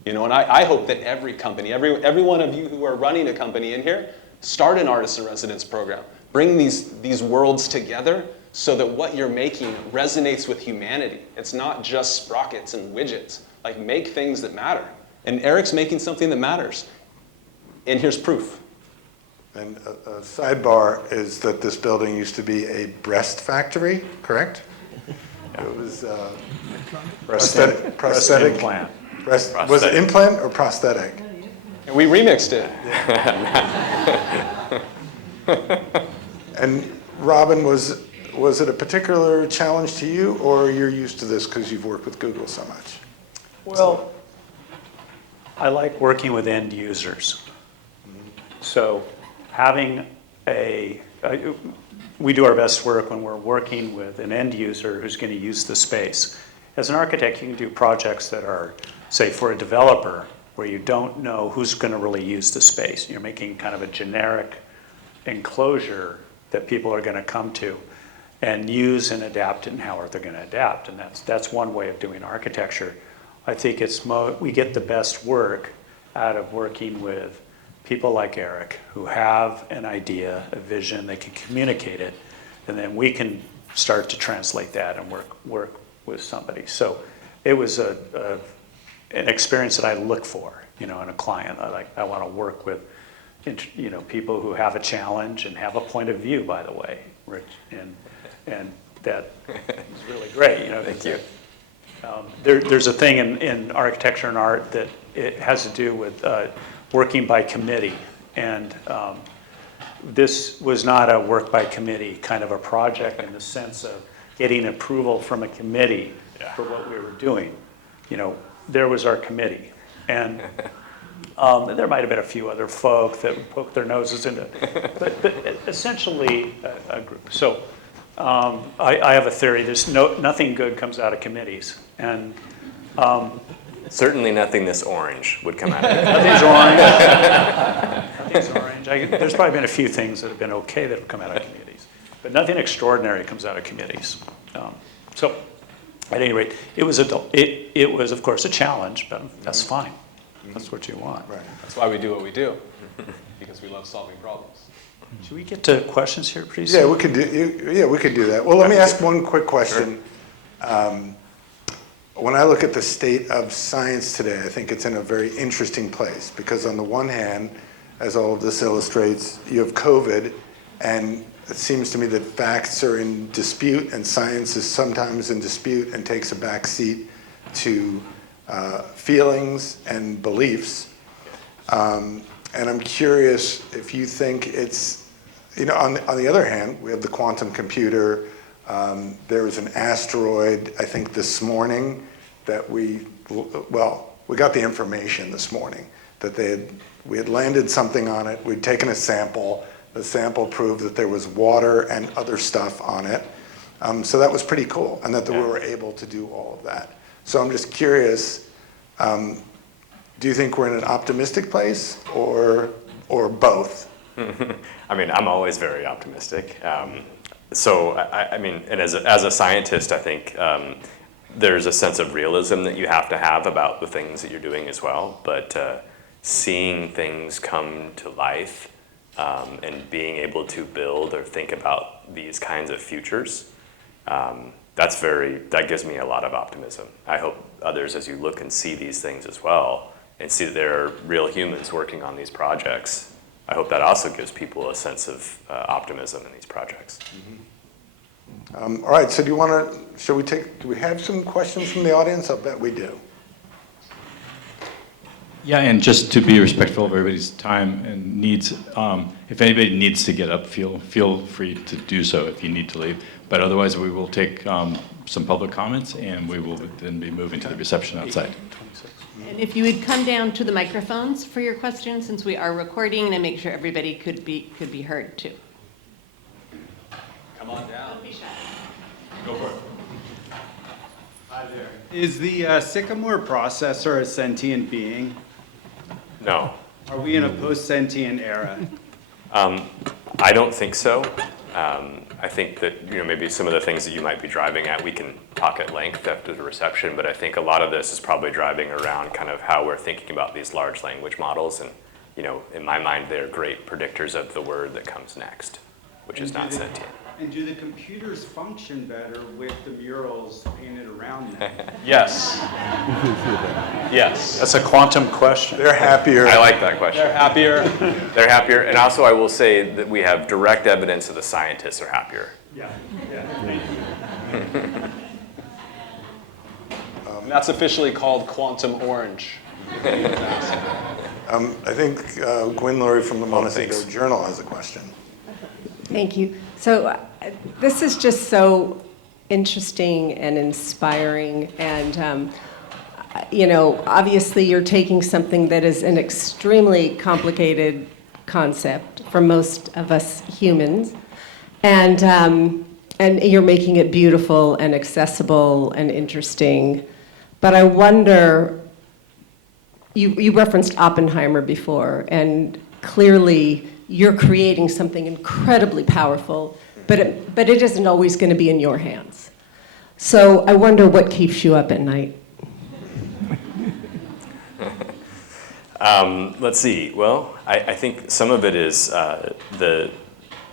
And I hope that every company, every one of you who are running a company in here, start an artist in residence program. Bring these worlds together so that what you're making resonates with humanity. It's not just sprockets and widgets. Make things that matter. And Eric's making something that matters. And here's proof. And a sidebar is that this building used to be a breast factory, correct? It was prosthetic implant. Was it implant or prosthetic? And we remixed it. And Robin, was it a particular challenge to you, or you're used to this because you've worked with Google so much? Well, I like working with end users. So having we do our best work when we're working with an end user who's going to use the space. As an architect, you can do projects that are, say, for a developer, where you don't know who's going to really use the space. You're making kind of a generic enclosure that people are going to come to and use and adapt, and how they're going to adapt. And that's one way of doing architecture. I think we get the best work out of working with people like Eric, who have an idea, a vision, they can communicate it, and then we can start to translate that and work with somebody. So it was an experience that I look for, in a client. I want to work with, people who have a challenge and have a point of view, by the way, Rich, and that is really great. Thank you. There's a thing in architecture and art that it has to do with working by committee, and this was not a work by committee kind of a project in the sense of getting approval from a committee for what we were doing. There was our committee, and there might have been a few other folk that poked their noses into it, but essentially a group. So I have a theory. There's nothing good comes out of committees, and Certainly nothing this orange would come out of it. nothing's orange. Nothing's orange. There's probably been a few things that have been okay that have come out of committees, but nothing extraordinary comes out of committees. So, at any rate, it was of course a challenge, but that's fine. That's what you want. Right. That's why we do what we do, because we love solving problems. Should we get to questions here, please? Yeah, we could do that. Well, let me ask one quick question. When I look at the state of science today, I think it's in a very interesting place because on the one hand, as all of this illustrates, you have COVID, and it seems to me that facts are in dispute and science is sometimes in dispute and takes a back seat to feelings and beliefs. And I'm curious if you think it's, on the other hand, we have the quantum computer. There was an asteroid, I think this morning, that we got the information this morning that we had landed something on it. We'd taken a sample. The sample proved that there was water and other stuff on it. So that was pretty cool, and that we were able to do all of that. So I'm just curious, do you think we're in an optimistic place or both? I mean, I'm always very optimistic. So, I mean, and as a scientist, I think there's a sense of realism that you have to have about the things that you're doing as well. But seeing things come to life and being able to build or think about these kinds of futures, that gives me a lot of optimism. I hope others, as you look and see these things as well, and see that there are real humans working on these projects, I hope that also gives people a sense of optimism in these projects. All right, so do we have some questions from the audience? I'll bet we do. Yeah, and just to be respectful of everybody's time and needs, if anybody needs to get up, feel free to do so if you need to leave. But otherwise, we will take some public comments, and we will then be moving to the reception outside. And if you would come down to the microphones for your questions, since we are recording, and make sure everybody could be heard too. Come on down. Don't be shy. Go for it. Hi there. Is the Sycamore processor a sentient being? No, Are we in a post-sentient era? I don't think so. I think that maybe some of the things that you might be driving at, we can talk at length after the reception, but I think a lot of this is probably driving around kind of how we're thinking about these large language models, and in my mind, they're great predictors of the word that comes next, which is not sentient. And do the computers function better with the murals painted around them? Yes. Yes. That's a quantum question. They're happier. I like that question. They're happier. They're happier, and also I will say that we have direct evidence that the scientists are happier. Yeah, thank you. And that's officially called quantum orange. I think Gwyn Lurie from the Montecito thanks. Journal has a question. Thank you. So this is just so interesting and inspiring. And, obviously you're taking something that is an extremely complicated concept for most of us humans. And you're making it beautiful and accessible and interesting. But I wonder, you referenced Oppenheimer before, and clearly you're creating something incredibly powerful, but it isn't always going to be in your hands. So I wonder what keeps you up at night. Let's see. Well, I think some of it is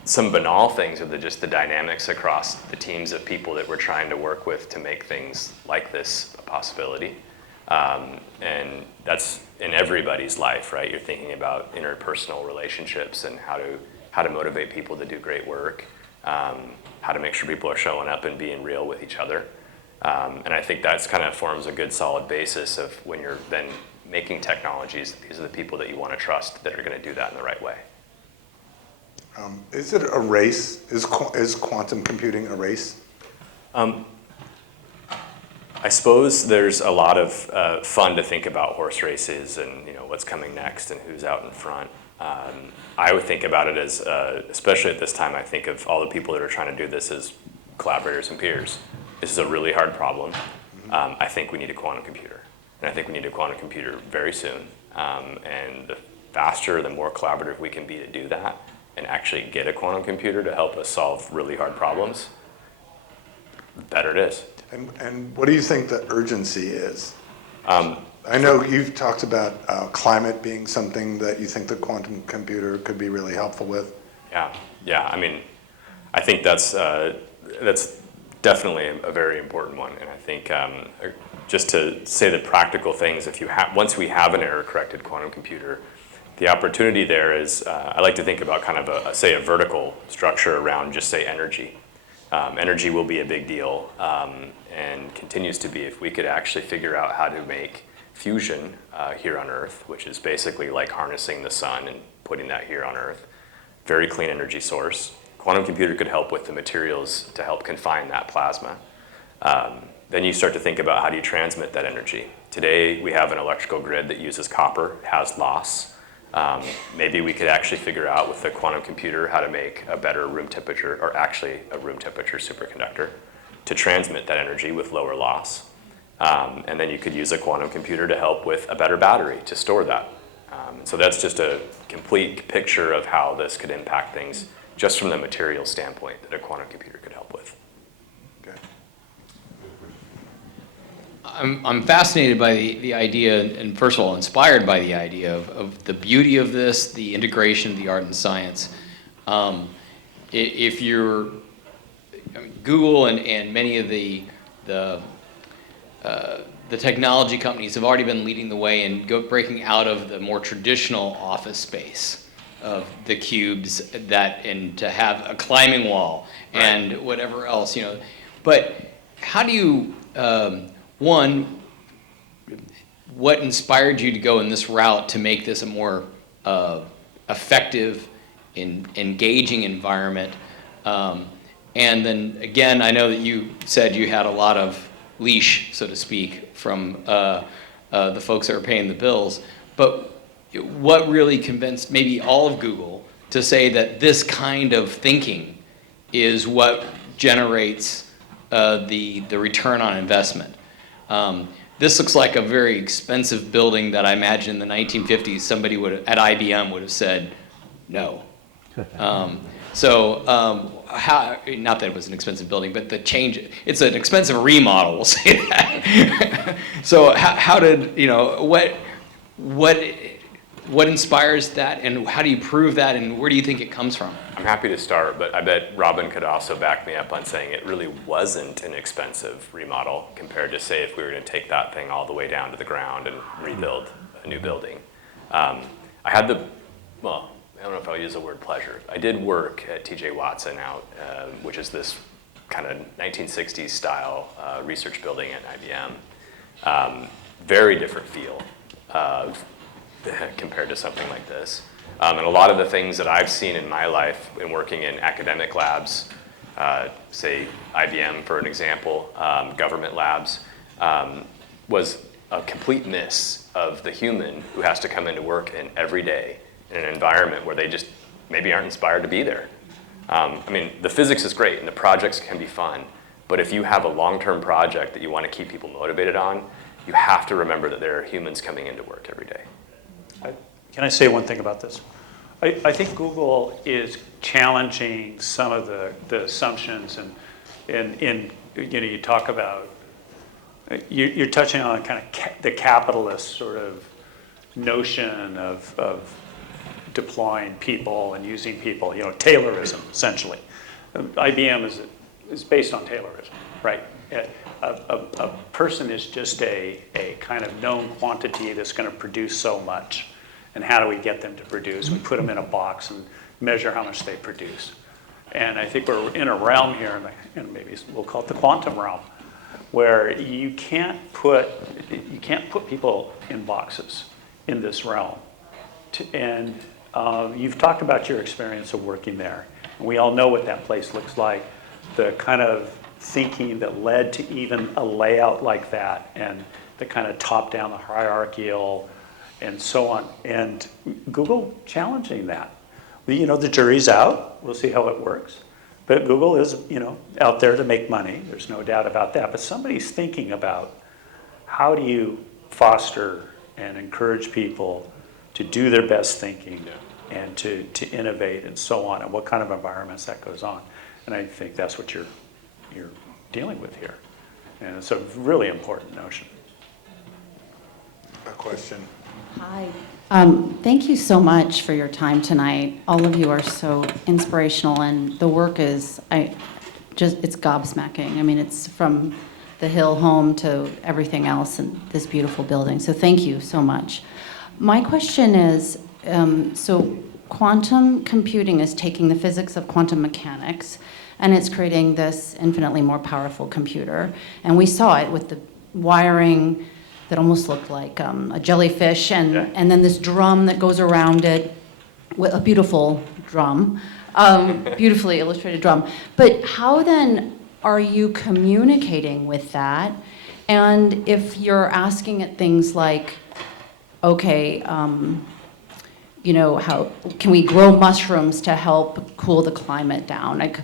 some banal things are just the dynamics across the teams of people that we're trying to work with to make things like this a possibility. And that's in everybody's life, right? You're thinking about interpersonal relationships and how to motivate people to do great work, how to make sure people are showing up and being real with each other. And I think that's kind of forms a good solid basis of when you're then making technologies, these are the people that you want to trust that are going to do that in the right way. Is it a race? Is quantum computing a race? I suppose there's a lot of fun to think about horse races and what's coming next and who's out in front. I would think about it as, especially at this time, I think of all the people that are trying to do this as collaborators and peers. This is a really hard problem. I think we need a quantum computer. And I think we need a quantum computer very soon. And the faster, the more collaborative we can be to do that and actually get a quantum computer to help us solve really hard problems, the better it is. And what do you think the urgency is? I know you've talked about climate being something that you think the quantum computer could be really helpful with. Yeah. I mean, I think that's definitely a very important one. And I think just to say the practical things, once we have an error-corrected quantum computer, the opportunity there is, I like to think about kind of a vertical structure around just say energy. Energy will be a big deal and continues to be if we could actually figure out how to make fusion here on Earth, which is basically like harnessing the sun and putting that here on Earth. Very clean energy source. Quantum computer could help with the materials to help confine that plasma. Then you start to think about how do you transmit that energy. Today we have an electrical grid that uses copper, has loss. Maybe we could actually figure out with the quantum computer how to make a better room temperature, or actually a room temperature superconductor, to transmit that energy with lower loss. And then you could use a quantum computer to help with a better battery to store that. So that's just a complete picture of how this could impact things just from the material standpoint that a quantum computer could help with. Okay. I'm fascinated by the idea, and first of all, inspired by the idea of the beauty of this, the integration of the art and science. If you're, Google and many of the technology companies have already been leading the way and breaking out of the more traditional office space of the cubes and to have a climbing wall and whatever else, But how do you, one, what inspired you to go in this route to make this a more effective, engaging environment? And then again, I know that you said you had a lot of leash, so to speak, from the folks that are paying the bills. But what really convinced maybe all of Google to say that this kind of thinking is what generates the return on investment? This looks like a very expensive building that I imagine in the 1950s somebody at IBM would have said no. How, not that it was an expensive building, but it's an expensive remodel, we'll say that. So how did, what inspires that, and how do you prove that, and where do you think it comes from? I'm happy to start, but I bet Robin could also back me up on saying it really wasn't an expensive remodel compared to, say, if we were going to take that thing all the way down to the ground and rebuild a new building. I had I don't know if I'll use the word pleasure. I did work at TJ Watson which is this kind of 1960s style research building at IBM. Very different feel compared to something like this. And a lot of the things that I've seen in my life in working in academic labs, say IBM for an example, government labs, was a complete miss of the human who has to come into work every day in an environment where they just maybe aren't inspired to be there. The physics is great and the projects can be fun, but if you have a long-term project that you want to keep people motivated on, you have to remember that there are humans coming into work every day. Can I say one thing about this? I think Google is challenging some of the assumptions, and you talk about, you're touching on kind of the capitalist sort of notion of deploying people and using people, Taylorism, essentially. IBM is based on Taylorism, right? A person is just a kind of known quantity that's going to produce so much. And how do we get them to produce? We put them in a box and measure how much they produce. And I think we're in a realm here, and maybe we'll call it the quantum realm, where you can't put people in boxes in this realm. And you've talked about your experience of working there. And we all know what that place looks like, the kind of thinking that led to even a layout like that, and the kind of top-down, the hierarchical, and so on. And Google challenging that. The jury's out. We'll see how it works. But Google is, out there to make money. There's no doubt about that. But somebody's thinking about how do you foster and encourage people to do their best thinking and to innovate and so on, and what kind of environments that goes on. And I think that's what you're dealing with here. And it's a really important notion. A question. Hi. Thank you so much for your time tonight. All of you are so inspirational, and the work is, it's gobsmacking. I mean, it's from the hill home to everything else in this beautiful building. So thank you so much. My question is, so quantum computing is taking the physics of quantum mechanics, and it's creating this infinitely more powerful computer. And we saw it with the wiring that almost looked like a jellyfish, and then this drum that goes around it, with a beautiful drum, beautifully illustrated drum. But how then are you communicating with that? And if you're asking it things like, okay, how can we grow mushrooms to help cool the climate down? Like,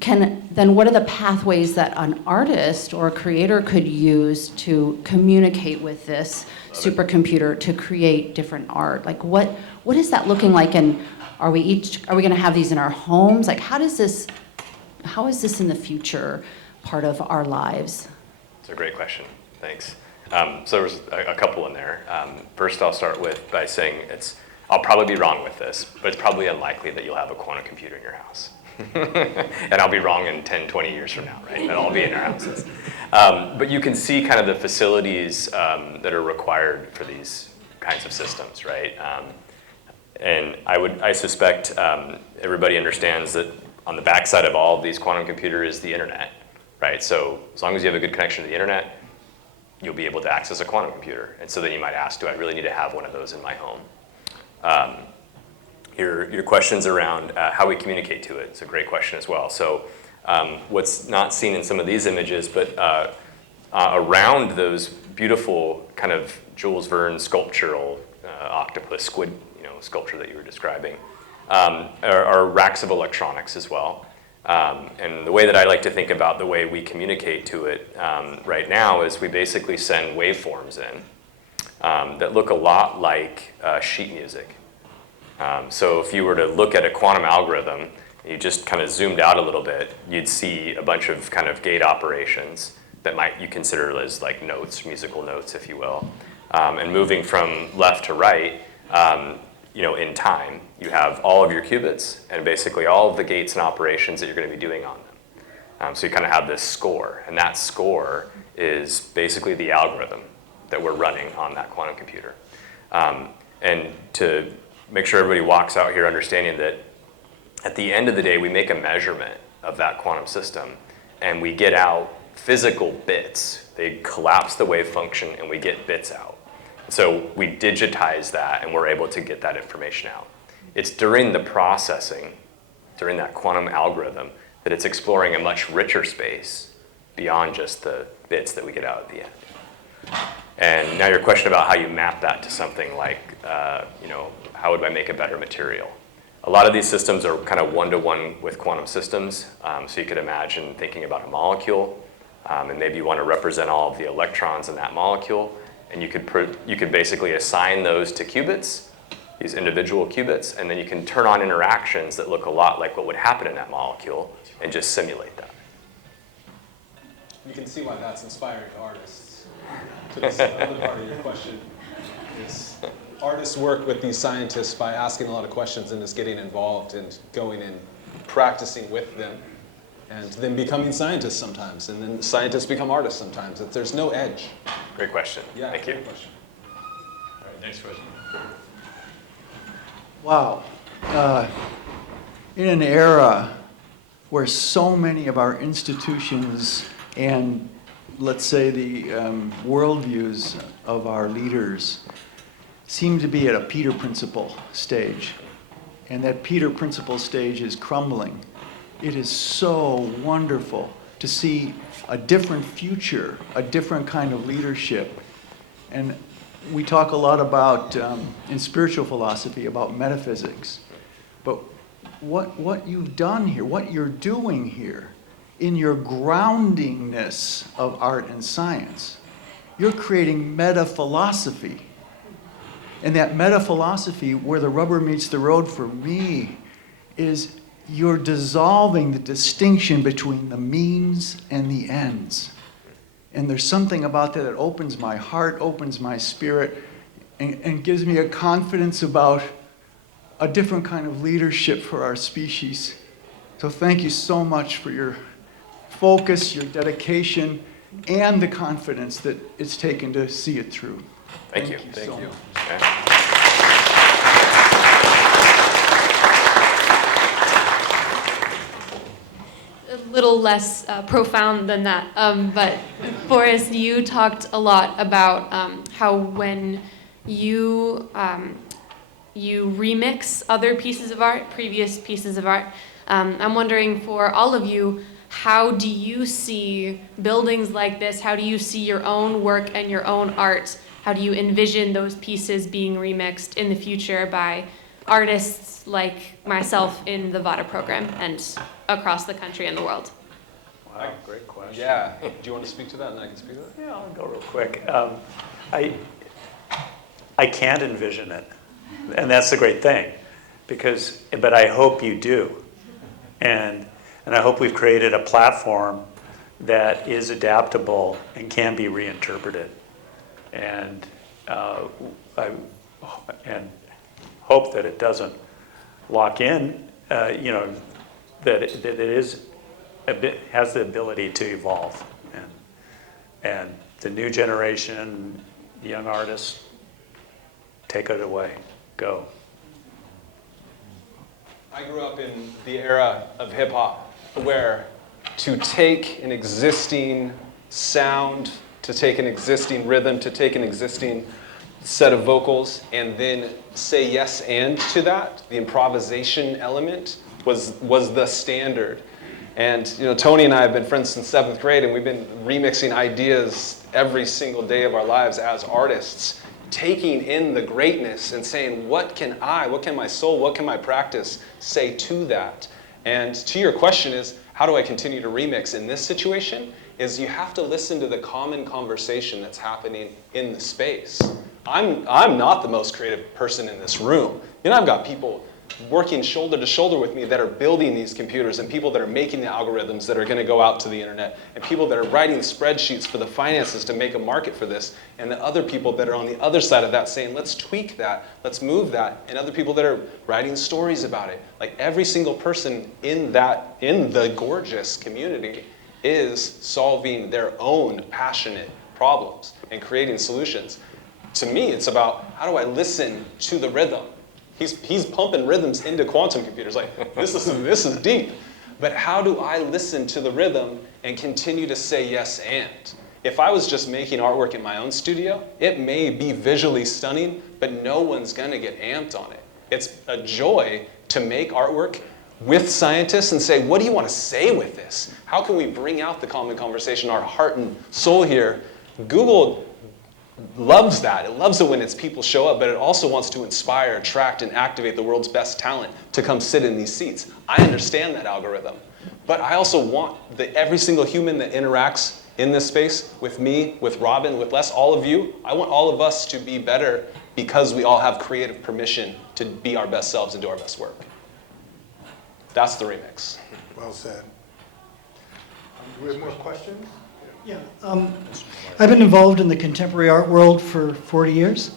then what are the pathways that an artist or a creator could use to communicate with this supercomputer to create different art? Like, what is that looking like? And are we going to have these in our homes? Like, how is this in the future part of our lives? It's a great question. Thanks. So there's a couple in there. First, I'll start by saying I'll probably be wrong with this, but it's probably unlikely that you'll have a quantum computer in your house. And I'll be wrong in 10, 20 years from now, right? That'll all be in our houses. But you can see kind of the facilities that are required for these kinds of systems, right? And I suspect everybody understands that on the backside of all of these quantum computers is the internet, right? So as long as you have a good connection to the internet, you'll be able to access a quantum computer. And so then you might ask, do I really need to have one of those in my home? Your questions around how we communicate to it is a great question as well. So what's not seen in some of these images, but around those beautiful kind of Jules Verne sculptural octopus squid sculpture that you were describing are racks of electronics as well. And the way that I like to think about the way we communicate to it right now is we basically send waveforms in that look a lot like sheet music. So if you were to look at a quantum algorithm, you just kind of zoomed out a little bit, you'd see a bunch of kind of gate operations that you consider as like notes, musical notes, if you will. And moving from left to right, in time, you have all of your qubits and basically all of the gates and operations that you're going to be doing on them. So you kind of have this score, and that score is basically the algorithm that we're running on that quantum computer. And to make sure everybody walks out here understanding that at the end of the day, we make a measurement of that quantum system, and we get out physical bits. They collapse the wave function, and we get bits out. So we digitize that, and we're able to get that information out. It's during the processing, during that quantum algorithm, that it's exploring a much richer space beyond just the bits that we get out at the end. And now your question about how you map that to something like, how would I make a better material? A lot of these systems are kind of one-to-one with quantum systems. So you could imagine thinking about a molecule, and maybe you want to represent all of the electrons in that molecule, and you could basically assign those to qubits, these individual qubits, and then you can turn on interactions that look a lot like what would happen in that molecule and just simulate that. You can see why that's inspiring to artists. To this other part of your question is artists work with these scientists by asking a lot of questions and just getting involved and going and practicing with them and then becoming scientists sometimes, and then scientists become artists sometimes. There's no edge. Great question. Yeah, Thank you. great question. All right, next question. Wow. In an era where so many of our institutions and, let's say, the worldviews of our leaders seem to be at a Peter Principle stage, and that Peter Principle stage is crumbling. It is so wonderful to see a different future, a different kind of leadership. And we talk a lot about, in spiritual philosophy, about metaphysics. But what you've done here, what you're doing here, in your groundingness of art and science. You're creating meta-philosophy. And that meta-philosophy, where the rubber meets the road for me, is you're dissolving the distinction between the means and the ends. And there's something about that that opens my heart, opens my spirit, and gives me a confidence about a different kind of leadership for our species. So thank you so much for your focus, your dedication, and the confidence that it's taken to see it through. Thank you. so much. A little less profound than that, but Forrest, you talked a lot about how when you remix other pieces of art, previous pieces of art, I'm wondering for all of you, how do you see buildings like this? How do you see your own work and your own art? How do you envision those pieces being remixed in the future by artists like myself in the VADA program and across the country and the world? Wow, great question. Yeah. Do you want to speak to that and I can speak to that? Yeah, I'll go real quick. I can't envision it, and that's the great thing, but I hope you do, and I hope we've created a platform that is adaptable and can be reinterpreted, and I hope that it doesn't lock in, that it is has the ability to evolve, and the new generation, young artists, take it away, go. I grew up in the era of hip hop where to take an existing sound, to take an existing rhythm, to take an existing set of vocals and then say yes and to that, the improvisation element was the standard. And Tony and I have been friends since 7th grade, and we've been remixing ideas every single day of our lives as artists, taking in the greatness and saying, what can my soul, what can my practice say to that? And to your question is, how do I continue to remix in this situation? Is you have to listen to the common conversation that's happening in the space. I'm not the most creative person in this room. I've got people working shoulder to shoulder with me that are building these computers, and people that are making the algorithms that are going to go out to the internet, and people that are writing spreadsheets for the finances to make a market for this, and the other people that are on the other side of that saying, let's tweak that, let's move that, and other people that are writing stories about it. Like every single person in the gorgeous community is solving their own passionate problems and creating solutions. To me, it's about how do I listen to the rhythm? He's pumping rhythms into quantum computers. Like, this is deep. But how do I listen to the rhythm and continue to say yes and? If I was just making artwork in my own studio, it may be visually stunning, but no one's gonna get amped on it. It's a joy to make artwork with scientists and say, what do you want to say with this? How can we bring out the common conversation, our heart and soul here? Google loves that. It loves it when its people show up, but it also wants to inspire, attract, and activate the world's best talent to come sit in these seats. I understand that algorithm, but I also want every single human that interacts in this space with me, with Robin, with Les, all of you, I want all of us to be better because we all have creative permission to be our best selves and do our best work. That's the remix. Well said. Do we have more questions? Yeah, I've been involved in the contemporary art world for 40 years,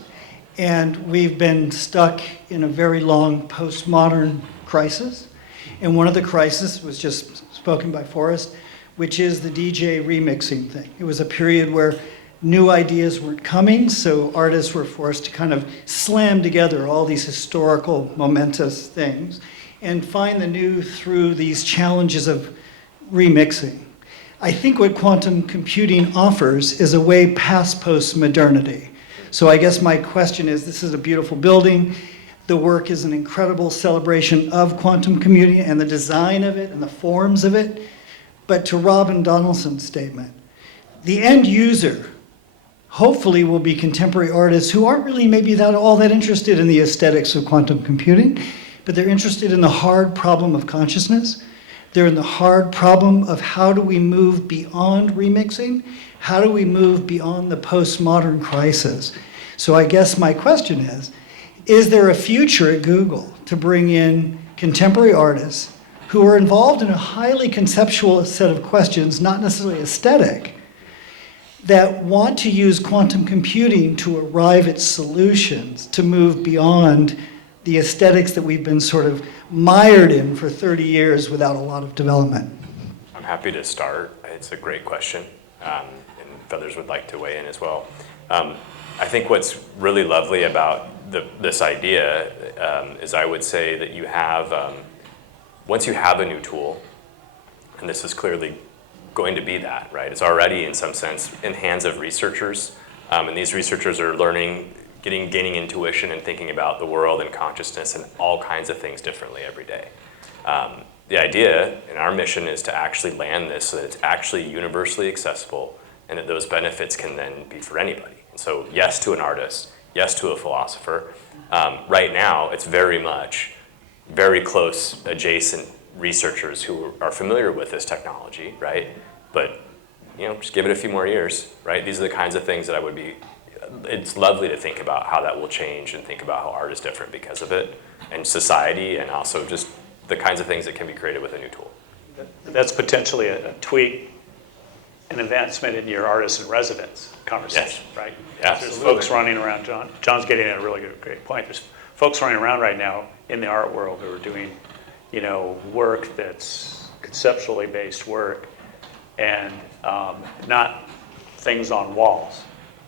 and we've been stuck in a very long postmodern crisis. And one of the crises was just spoken by Forrest, which is the DJ remixing thing. It was a period where new ideas weren't coming, so artists were forced to kind of slam together all these historical, momentous things and find the new through these challenges of remixing. I think what quantum computing offers is a way past postmodernity. So I guess my question is, this is a beautiful building. The work is an incredible celebration of quantum computing and the design of it and the forms of it. But to Robin Donaldson's statement, the end user hopefully will be contemporary artists who aren't really maybe all that interested in the aesthetics of quantum computing, but they're interested in the hard problem of consciousness. They're in the hard problem of how do we move beyond remixing? How do we move beyond the postmodern crisis? So I guess my question is there a future at Google to bring in contemporary artists who are involved in a highly conceptual set of questions, not necessarily aesthetic, that want to use quantum computing to arrive at solutions, to move beyond the aesthetics that we've been sort of mired in for 30 years without a lot of development? I'm happy to start. It's a great question, and if others would like to weigh in as well. I think what's really lovely about this idea is I would say that you have, once you have a new tool, and this is clearly going to be that, right? It's already, in some sense, in hands of researchers, and these researchers are learning, gaining intuition and thinking about the world and consciousness and all kinds of things differently every day. The idea in our mission is to actually land this so that it's actually universally accessible and that those benefits can then be for anybody. And so yes to an artist, yes to a philosopher. Right now, it's very much very close adjacent researchers who are familiar with this technology, right? But just give it a few more years, right? These are the kinds of things that it's lovely to think about how that will change and think about how art is different because of it, and society, and also just the kinds of things that can be created with a new tool. That's potentially a tweak, an advancement in your artist in residence conversation, Yes. right? Yeah, There's absolutely. folks running around, John's getting at a really great point. There's folks running around right now in the art world who are doing, work that's conceptually based work and not things on walls.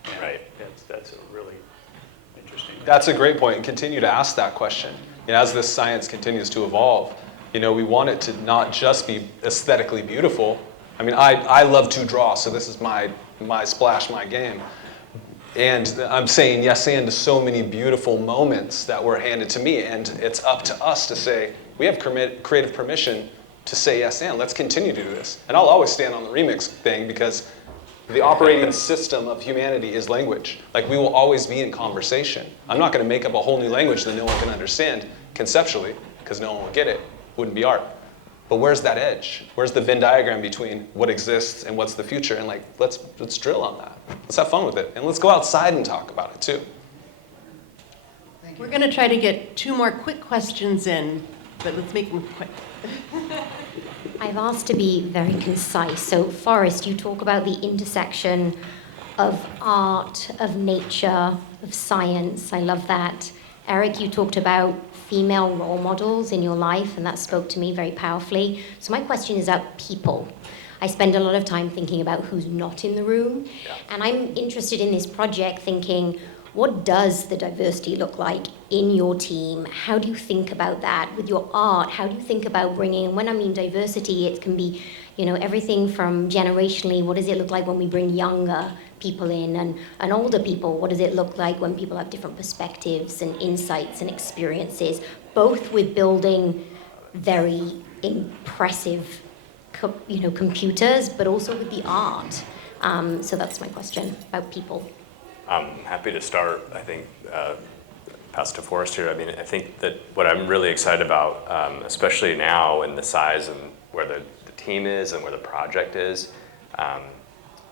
And right. That's a really interesting. That's a great point, and continue to ask that question. As this science continues to evolve, we want it to not just be aesthetically beautiful. I mean, I love to draw, so this is my splash, my game. And I'm saying yes and to so many beautiful moments that were handed to me, and it's up to us to say, we have creative permission to say yes and. Let's continue to do this. And I'll always stand on the remix thing because the operating system of humanity is language. Like, we will always be in conversation. I'm not going to make up a whole new language that no one can understand conceptually, because no one will get it. Wouldn't be art. But where's that edge? Where's the Venn diagram between what exists and what's the future? And let's drill on that. Let's have fun with it. And let's go outside and talk about it too. We're going to try to get 2 more quick questions in, but let's make them quick. I've asked to be very concise. So, Forrest, you talk about the intersection of art, of nature, of science. I love that. Eric, you talked about female role models in your life, and that spoke to me very powerfully. So my question is about people. I spend a lot of time thinking about who's not in the room, and I'm interested in this project thinking, what does the diversity look like in your team? How do you think about that with your art? How do you think about bringing, and when I mean diversity, it can be, everything from generationally, what does it look like when we bring younger people in, and older people, what does it look like when people have different perspectives and insights and experiences, both with building very impressive, computers, but also with the art. So that's my question about people. I'm happy to start. I think, pass to Forrest here. I mean, I think that what I'm really excited about, especially now in the size and where the team is and where the project is,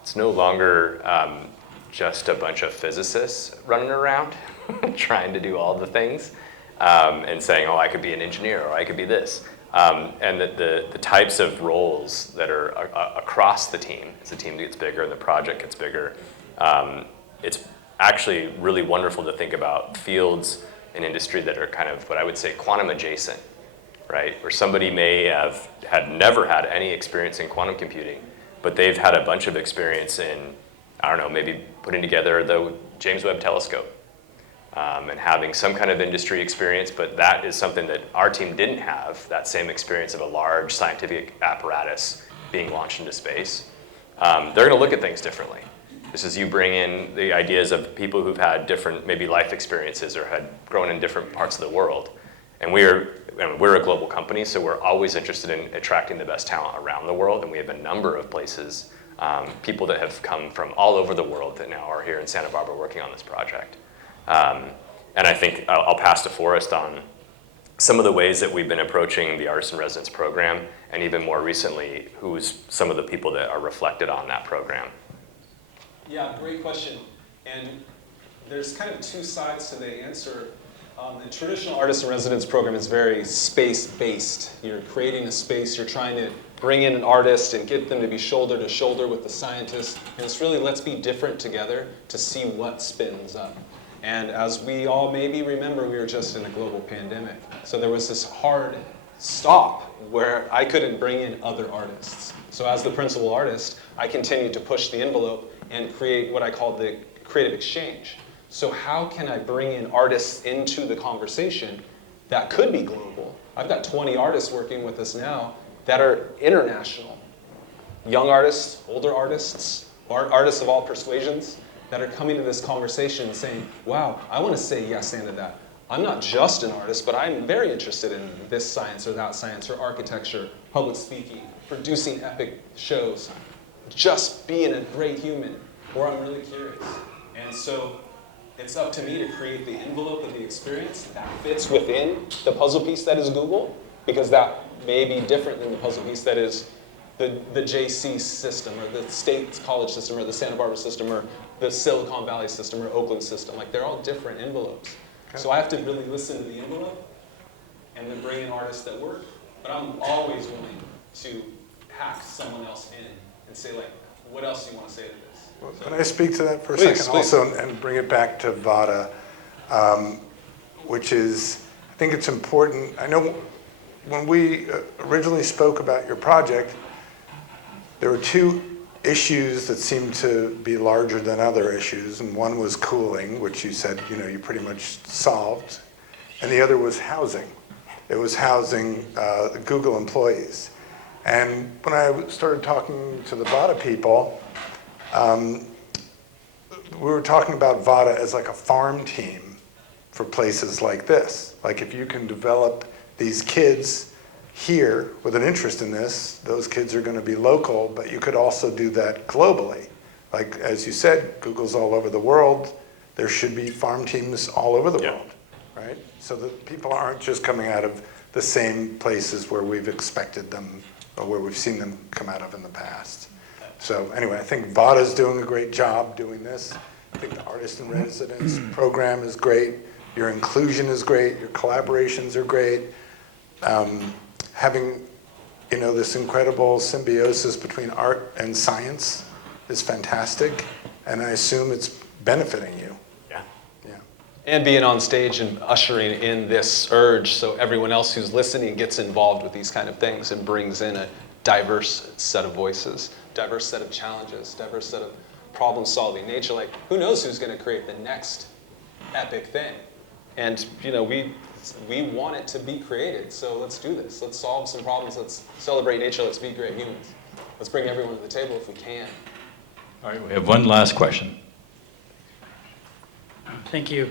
it's no longer just a bunch of physicists running around trying to do all the things and saying, oh, I could be an engineer or I could be this. And the types of roles that are across the team, as the team gets bigger and the project gets bigger, it's actually really wonderful to think about fields in industry that are kind of what I would say quantum adjacent, right? Where somebody may have never had any experience in quantum computing, but they've had a bunch of experience in, I don't know, maybe putting together the James Webb Telescope and having some kind of industry experience, but that is something that our team didn't have, that same experience of a large scientific apparatus being launched into space. They're going to look at things differently. This is you bring in the ideas of people who've had different maybe life experiences or had grown in different parts of the world. And we're a global company, so we're always interested in attracting the best talent around the world, and we have a number of places, people that have come from all over the world that now are here in Santa Barbara working on this project. And I think I'll pass to Forrest on some of the ways that we've been approaching the Artist in Residence program, and even more recently, who's some of the people that are reflected on that program? Yeah, great question. And there's kind of two sides to the answer. The traditional Artist in Residence program is very space-based. You're creating a space, you're trying to bring in an artist and get them to be shoulder to shoulder with the scientist. And it's really, let's be different together to see what spins up. And as we all maybe remember, we were just in a global pandemic. So there was this hard stop where I couldn't bring in other artists. So as the principal artist, I continued to push the envelope and create what I call the creative exchange. So how can I bring in artists into the conversation that could be global? I've got 20 artists working with us now that are international. Young artists, older artists, artists of all persuasions that are coming to this conversation and saying, wow, I want to say yes and to that. I'm not just an artist, but I'm very interested in this science or that science, or architecture, public speaking, producing epic shows, just being a great human, or I'm really curious. And so it's up to me to create the envelope of the experience that fits within the puzzle piece that is Google, because that may be different than the puzzle piece that is the JC system, or the State College system, or the Santa Barbara system, or the Silicon Valley system, or Oakland system. Like, they're all different envelopes. Okay. So I have to really listen to the envelope and then bring in artists that work, but I'm always willing to hack someone else in and say, like, what else do you want to say to this? Well, so, can I speak to that for a please, second please. also and bring it back to VADA, which is, I think it's important. I know when we originally spoke about your project, there were two issues that seemed to be larger than other issues, and one was cooling, which you said, you pretty much solved, and the other was housing. It was housing Google employees. And when I started talking to the VADA people, we were talking about VADA as like a farm team for places like this. Like, if you can develop these kids here with an interest in this, those kids are going to be local, but you could also do that globally. Like, as you said, Google's all over the world. There should be farm teams all over the world, right? So that people aren't just coming out of the same places where we've expected them or where we've seen them come out of in the past. So anyway, I think VADA's doing a great job doing this. I think the Artist in Residence program is great. Your inclusion is great. Your collaborations are great. Having, this incredible symbiosis between art and science is fantastic, and I assume it's benefiting you. Yeah. Yeah. And being on stage and ushering in this urge so everyone else who's listening gets involved with these kind of things and brings in a diverse set of voices, diverse set of challenges, diverse set of problem-solving nature. Like, who knows who's going to create the next epic thing? And, we want it to be created, so let's do this. Let's solve some problems. Let's celebrate nature. Let's be great humans. Let's bring everyone to the table if we can. All right, we have one last question. Thank you.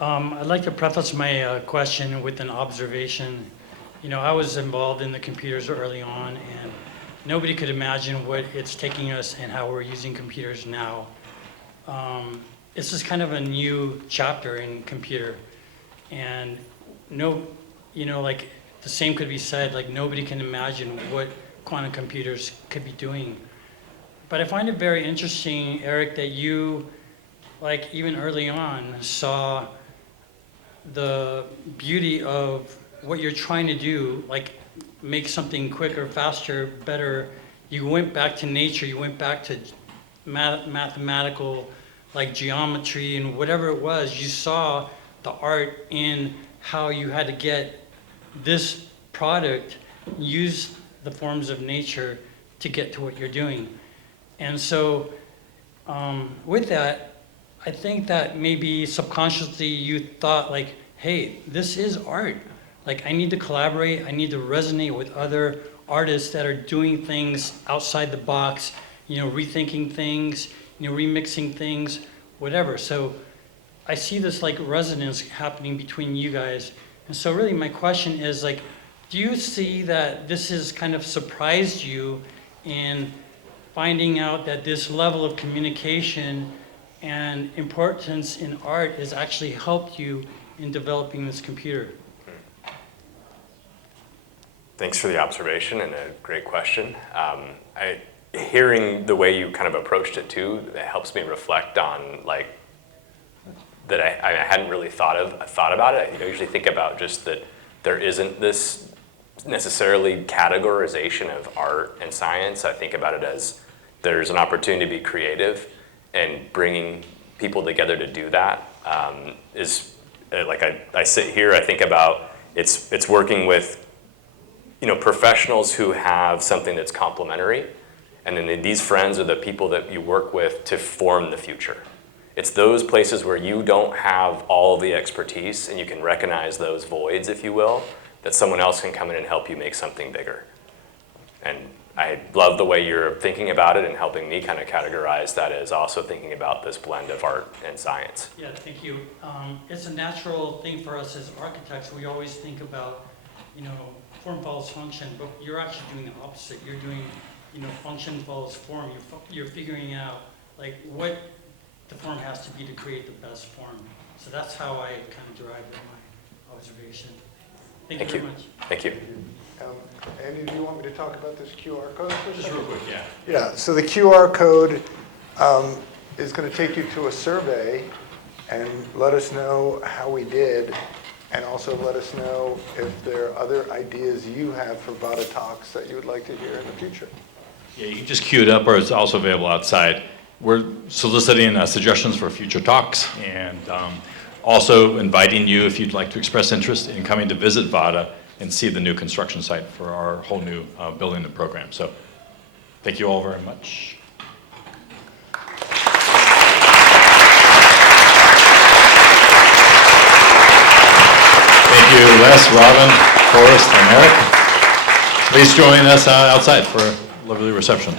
I'd like to preface my question with an observation. I was involved in the computers early on, and nobody could imagine what it's taking us and how we're using computers now. This is kind of a new chapter in computer. And like the same could be said, like nobody can imagine what quantum computers could be doing. But I find it very interesting, Eric, that you, like even early on, saw the beauty of what you're trying to do, like make something quicker, faster, better. You went back to nature, you went back to mathematical, like geometry and whatever it was. You saw the art in how you had to get this product, use the forms of nature to get to what you're doing. And so with that, I think that maybe subconsciously you thought like, hey, this is art. Like, I need to collaborate, I need to resonate with other artists that are doing things outside the box, rethinking things, remixing things, whatever. So I see this like resonance happening between you guys. And so really my question is like, do you see that this has kind of surprised you in finding out that this level of communication and importance in art has actually helped you in developing this computer? Thanks for the observation and a great question. Hearing the way you kind of approached it too, it helps me reflect on like that I hadn't really thought about it. I usually think about just that there isn't this necessarily categorization of art and science. I think about it as there's an opportunity to be creative, and bringing people together to do that is like I sit here, I think about it's working with professionals who have something that's complementary, and then these friends are the people that you work with to form the future. It's those places where you don't have all of the expertise and you can recognize those voids, if you will, that someone else can come in and help you make something bigger. And I love the way you're thinking about it and helping me kind of categorize that as also thinking about this blend of art and science. Yeah, thank you. It's a natural thing for us as architects. We always think about, form follows function, but you're actually doing the opposite. You're doing, function follows form. You're figuring out like what the form has to be to create the best form. So that's how I kind of derived my observation. Thank you very much. Thank you. Andy, do you want me to talk about this QR code? Just real quick, yeah. Yeah, so the QR code is going to take you to a survey and let us know how we did, and also let us know if there are other ideas you have for VADATalks that you would like to hear in the future. Yeah, you can just queue it up, or it's also available outside. We're soliciting suggestions for future talks, and also inviting you, if you'd like to express interest in coming to visit VADA and see the new construction site for our whole new building and program. So thank you all very much. Thank you, Les, Robin, Forrest, and Eric. Please join us outside for a lovely reception.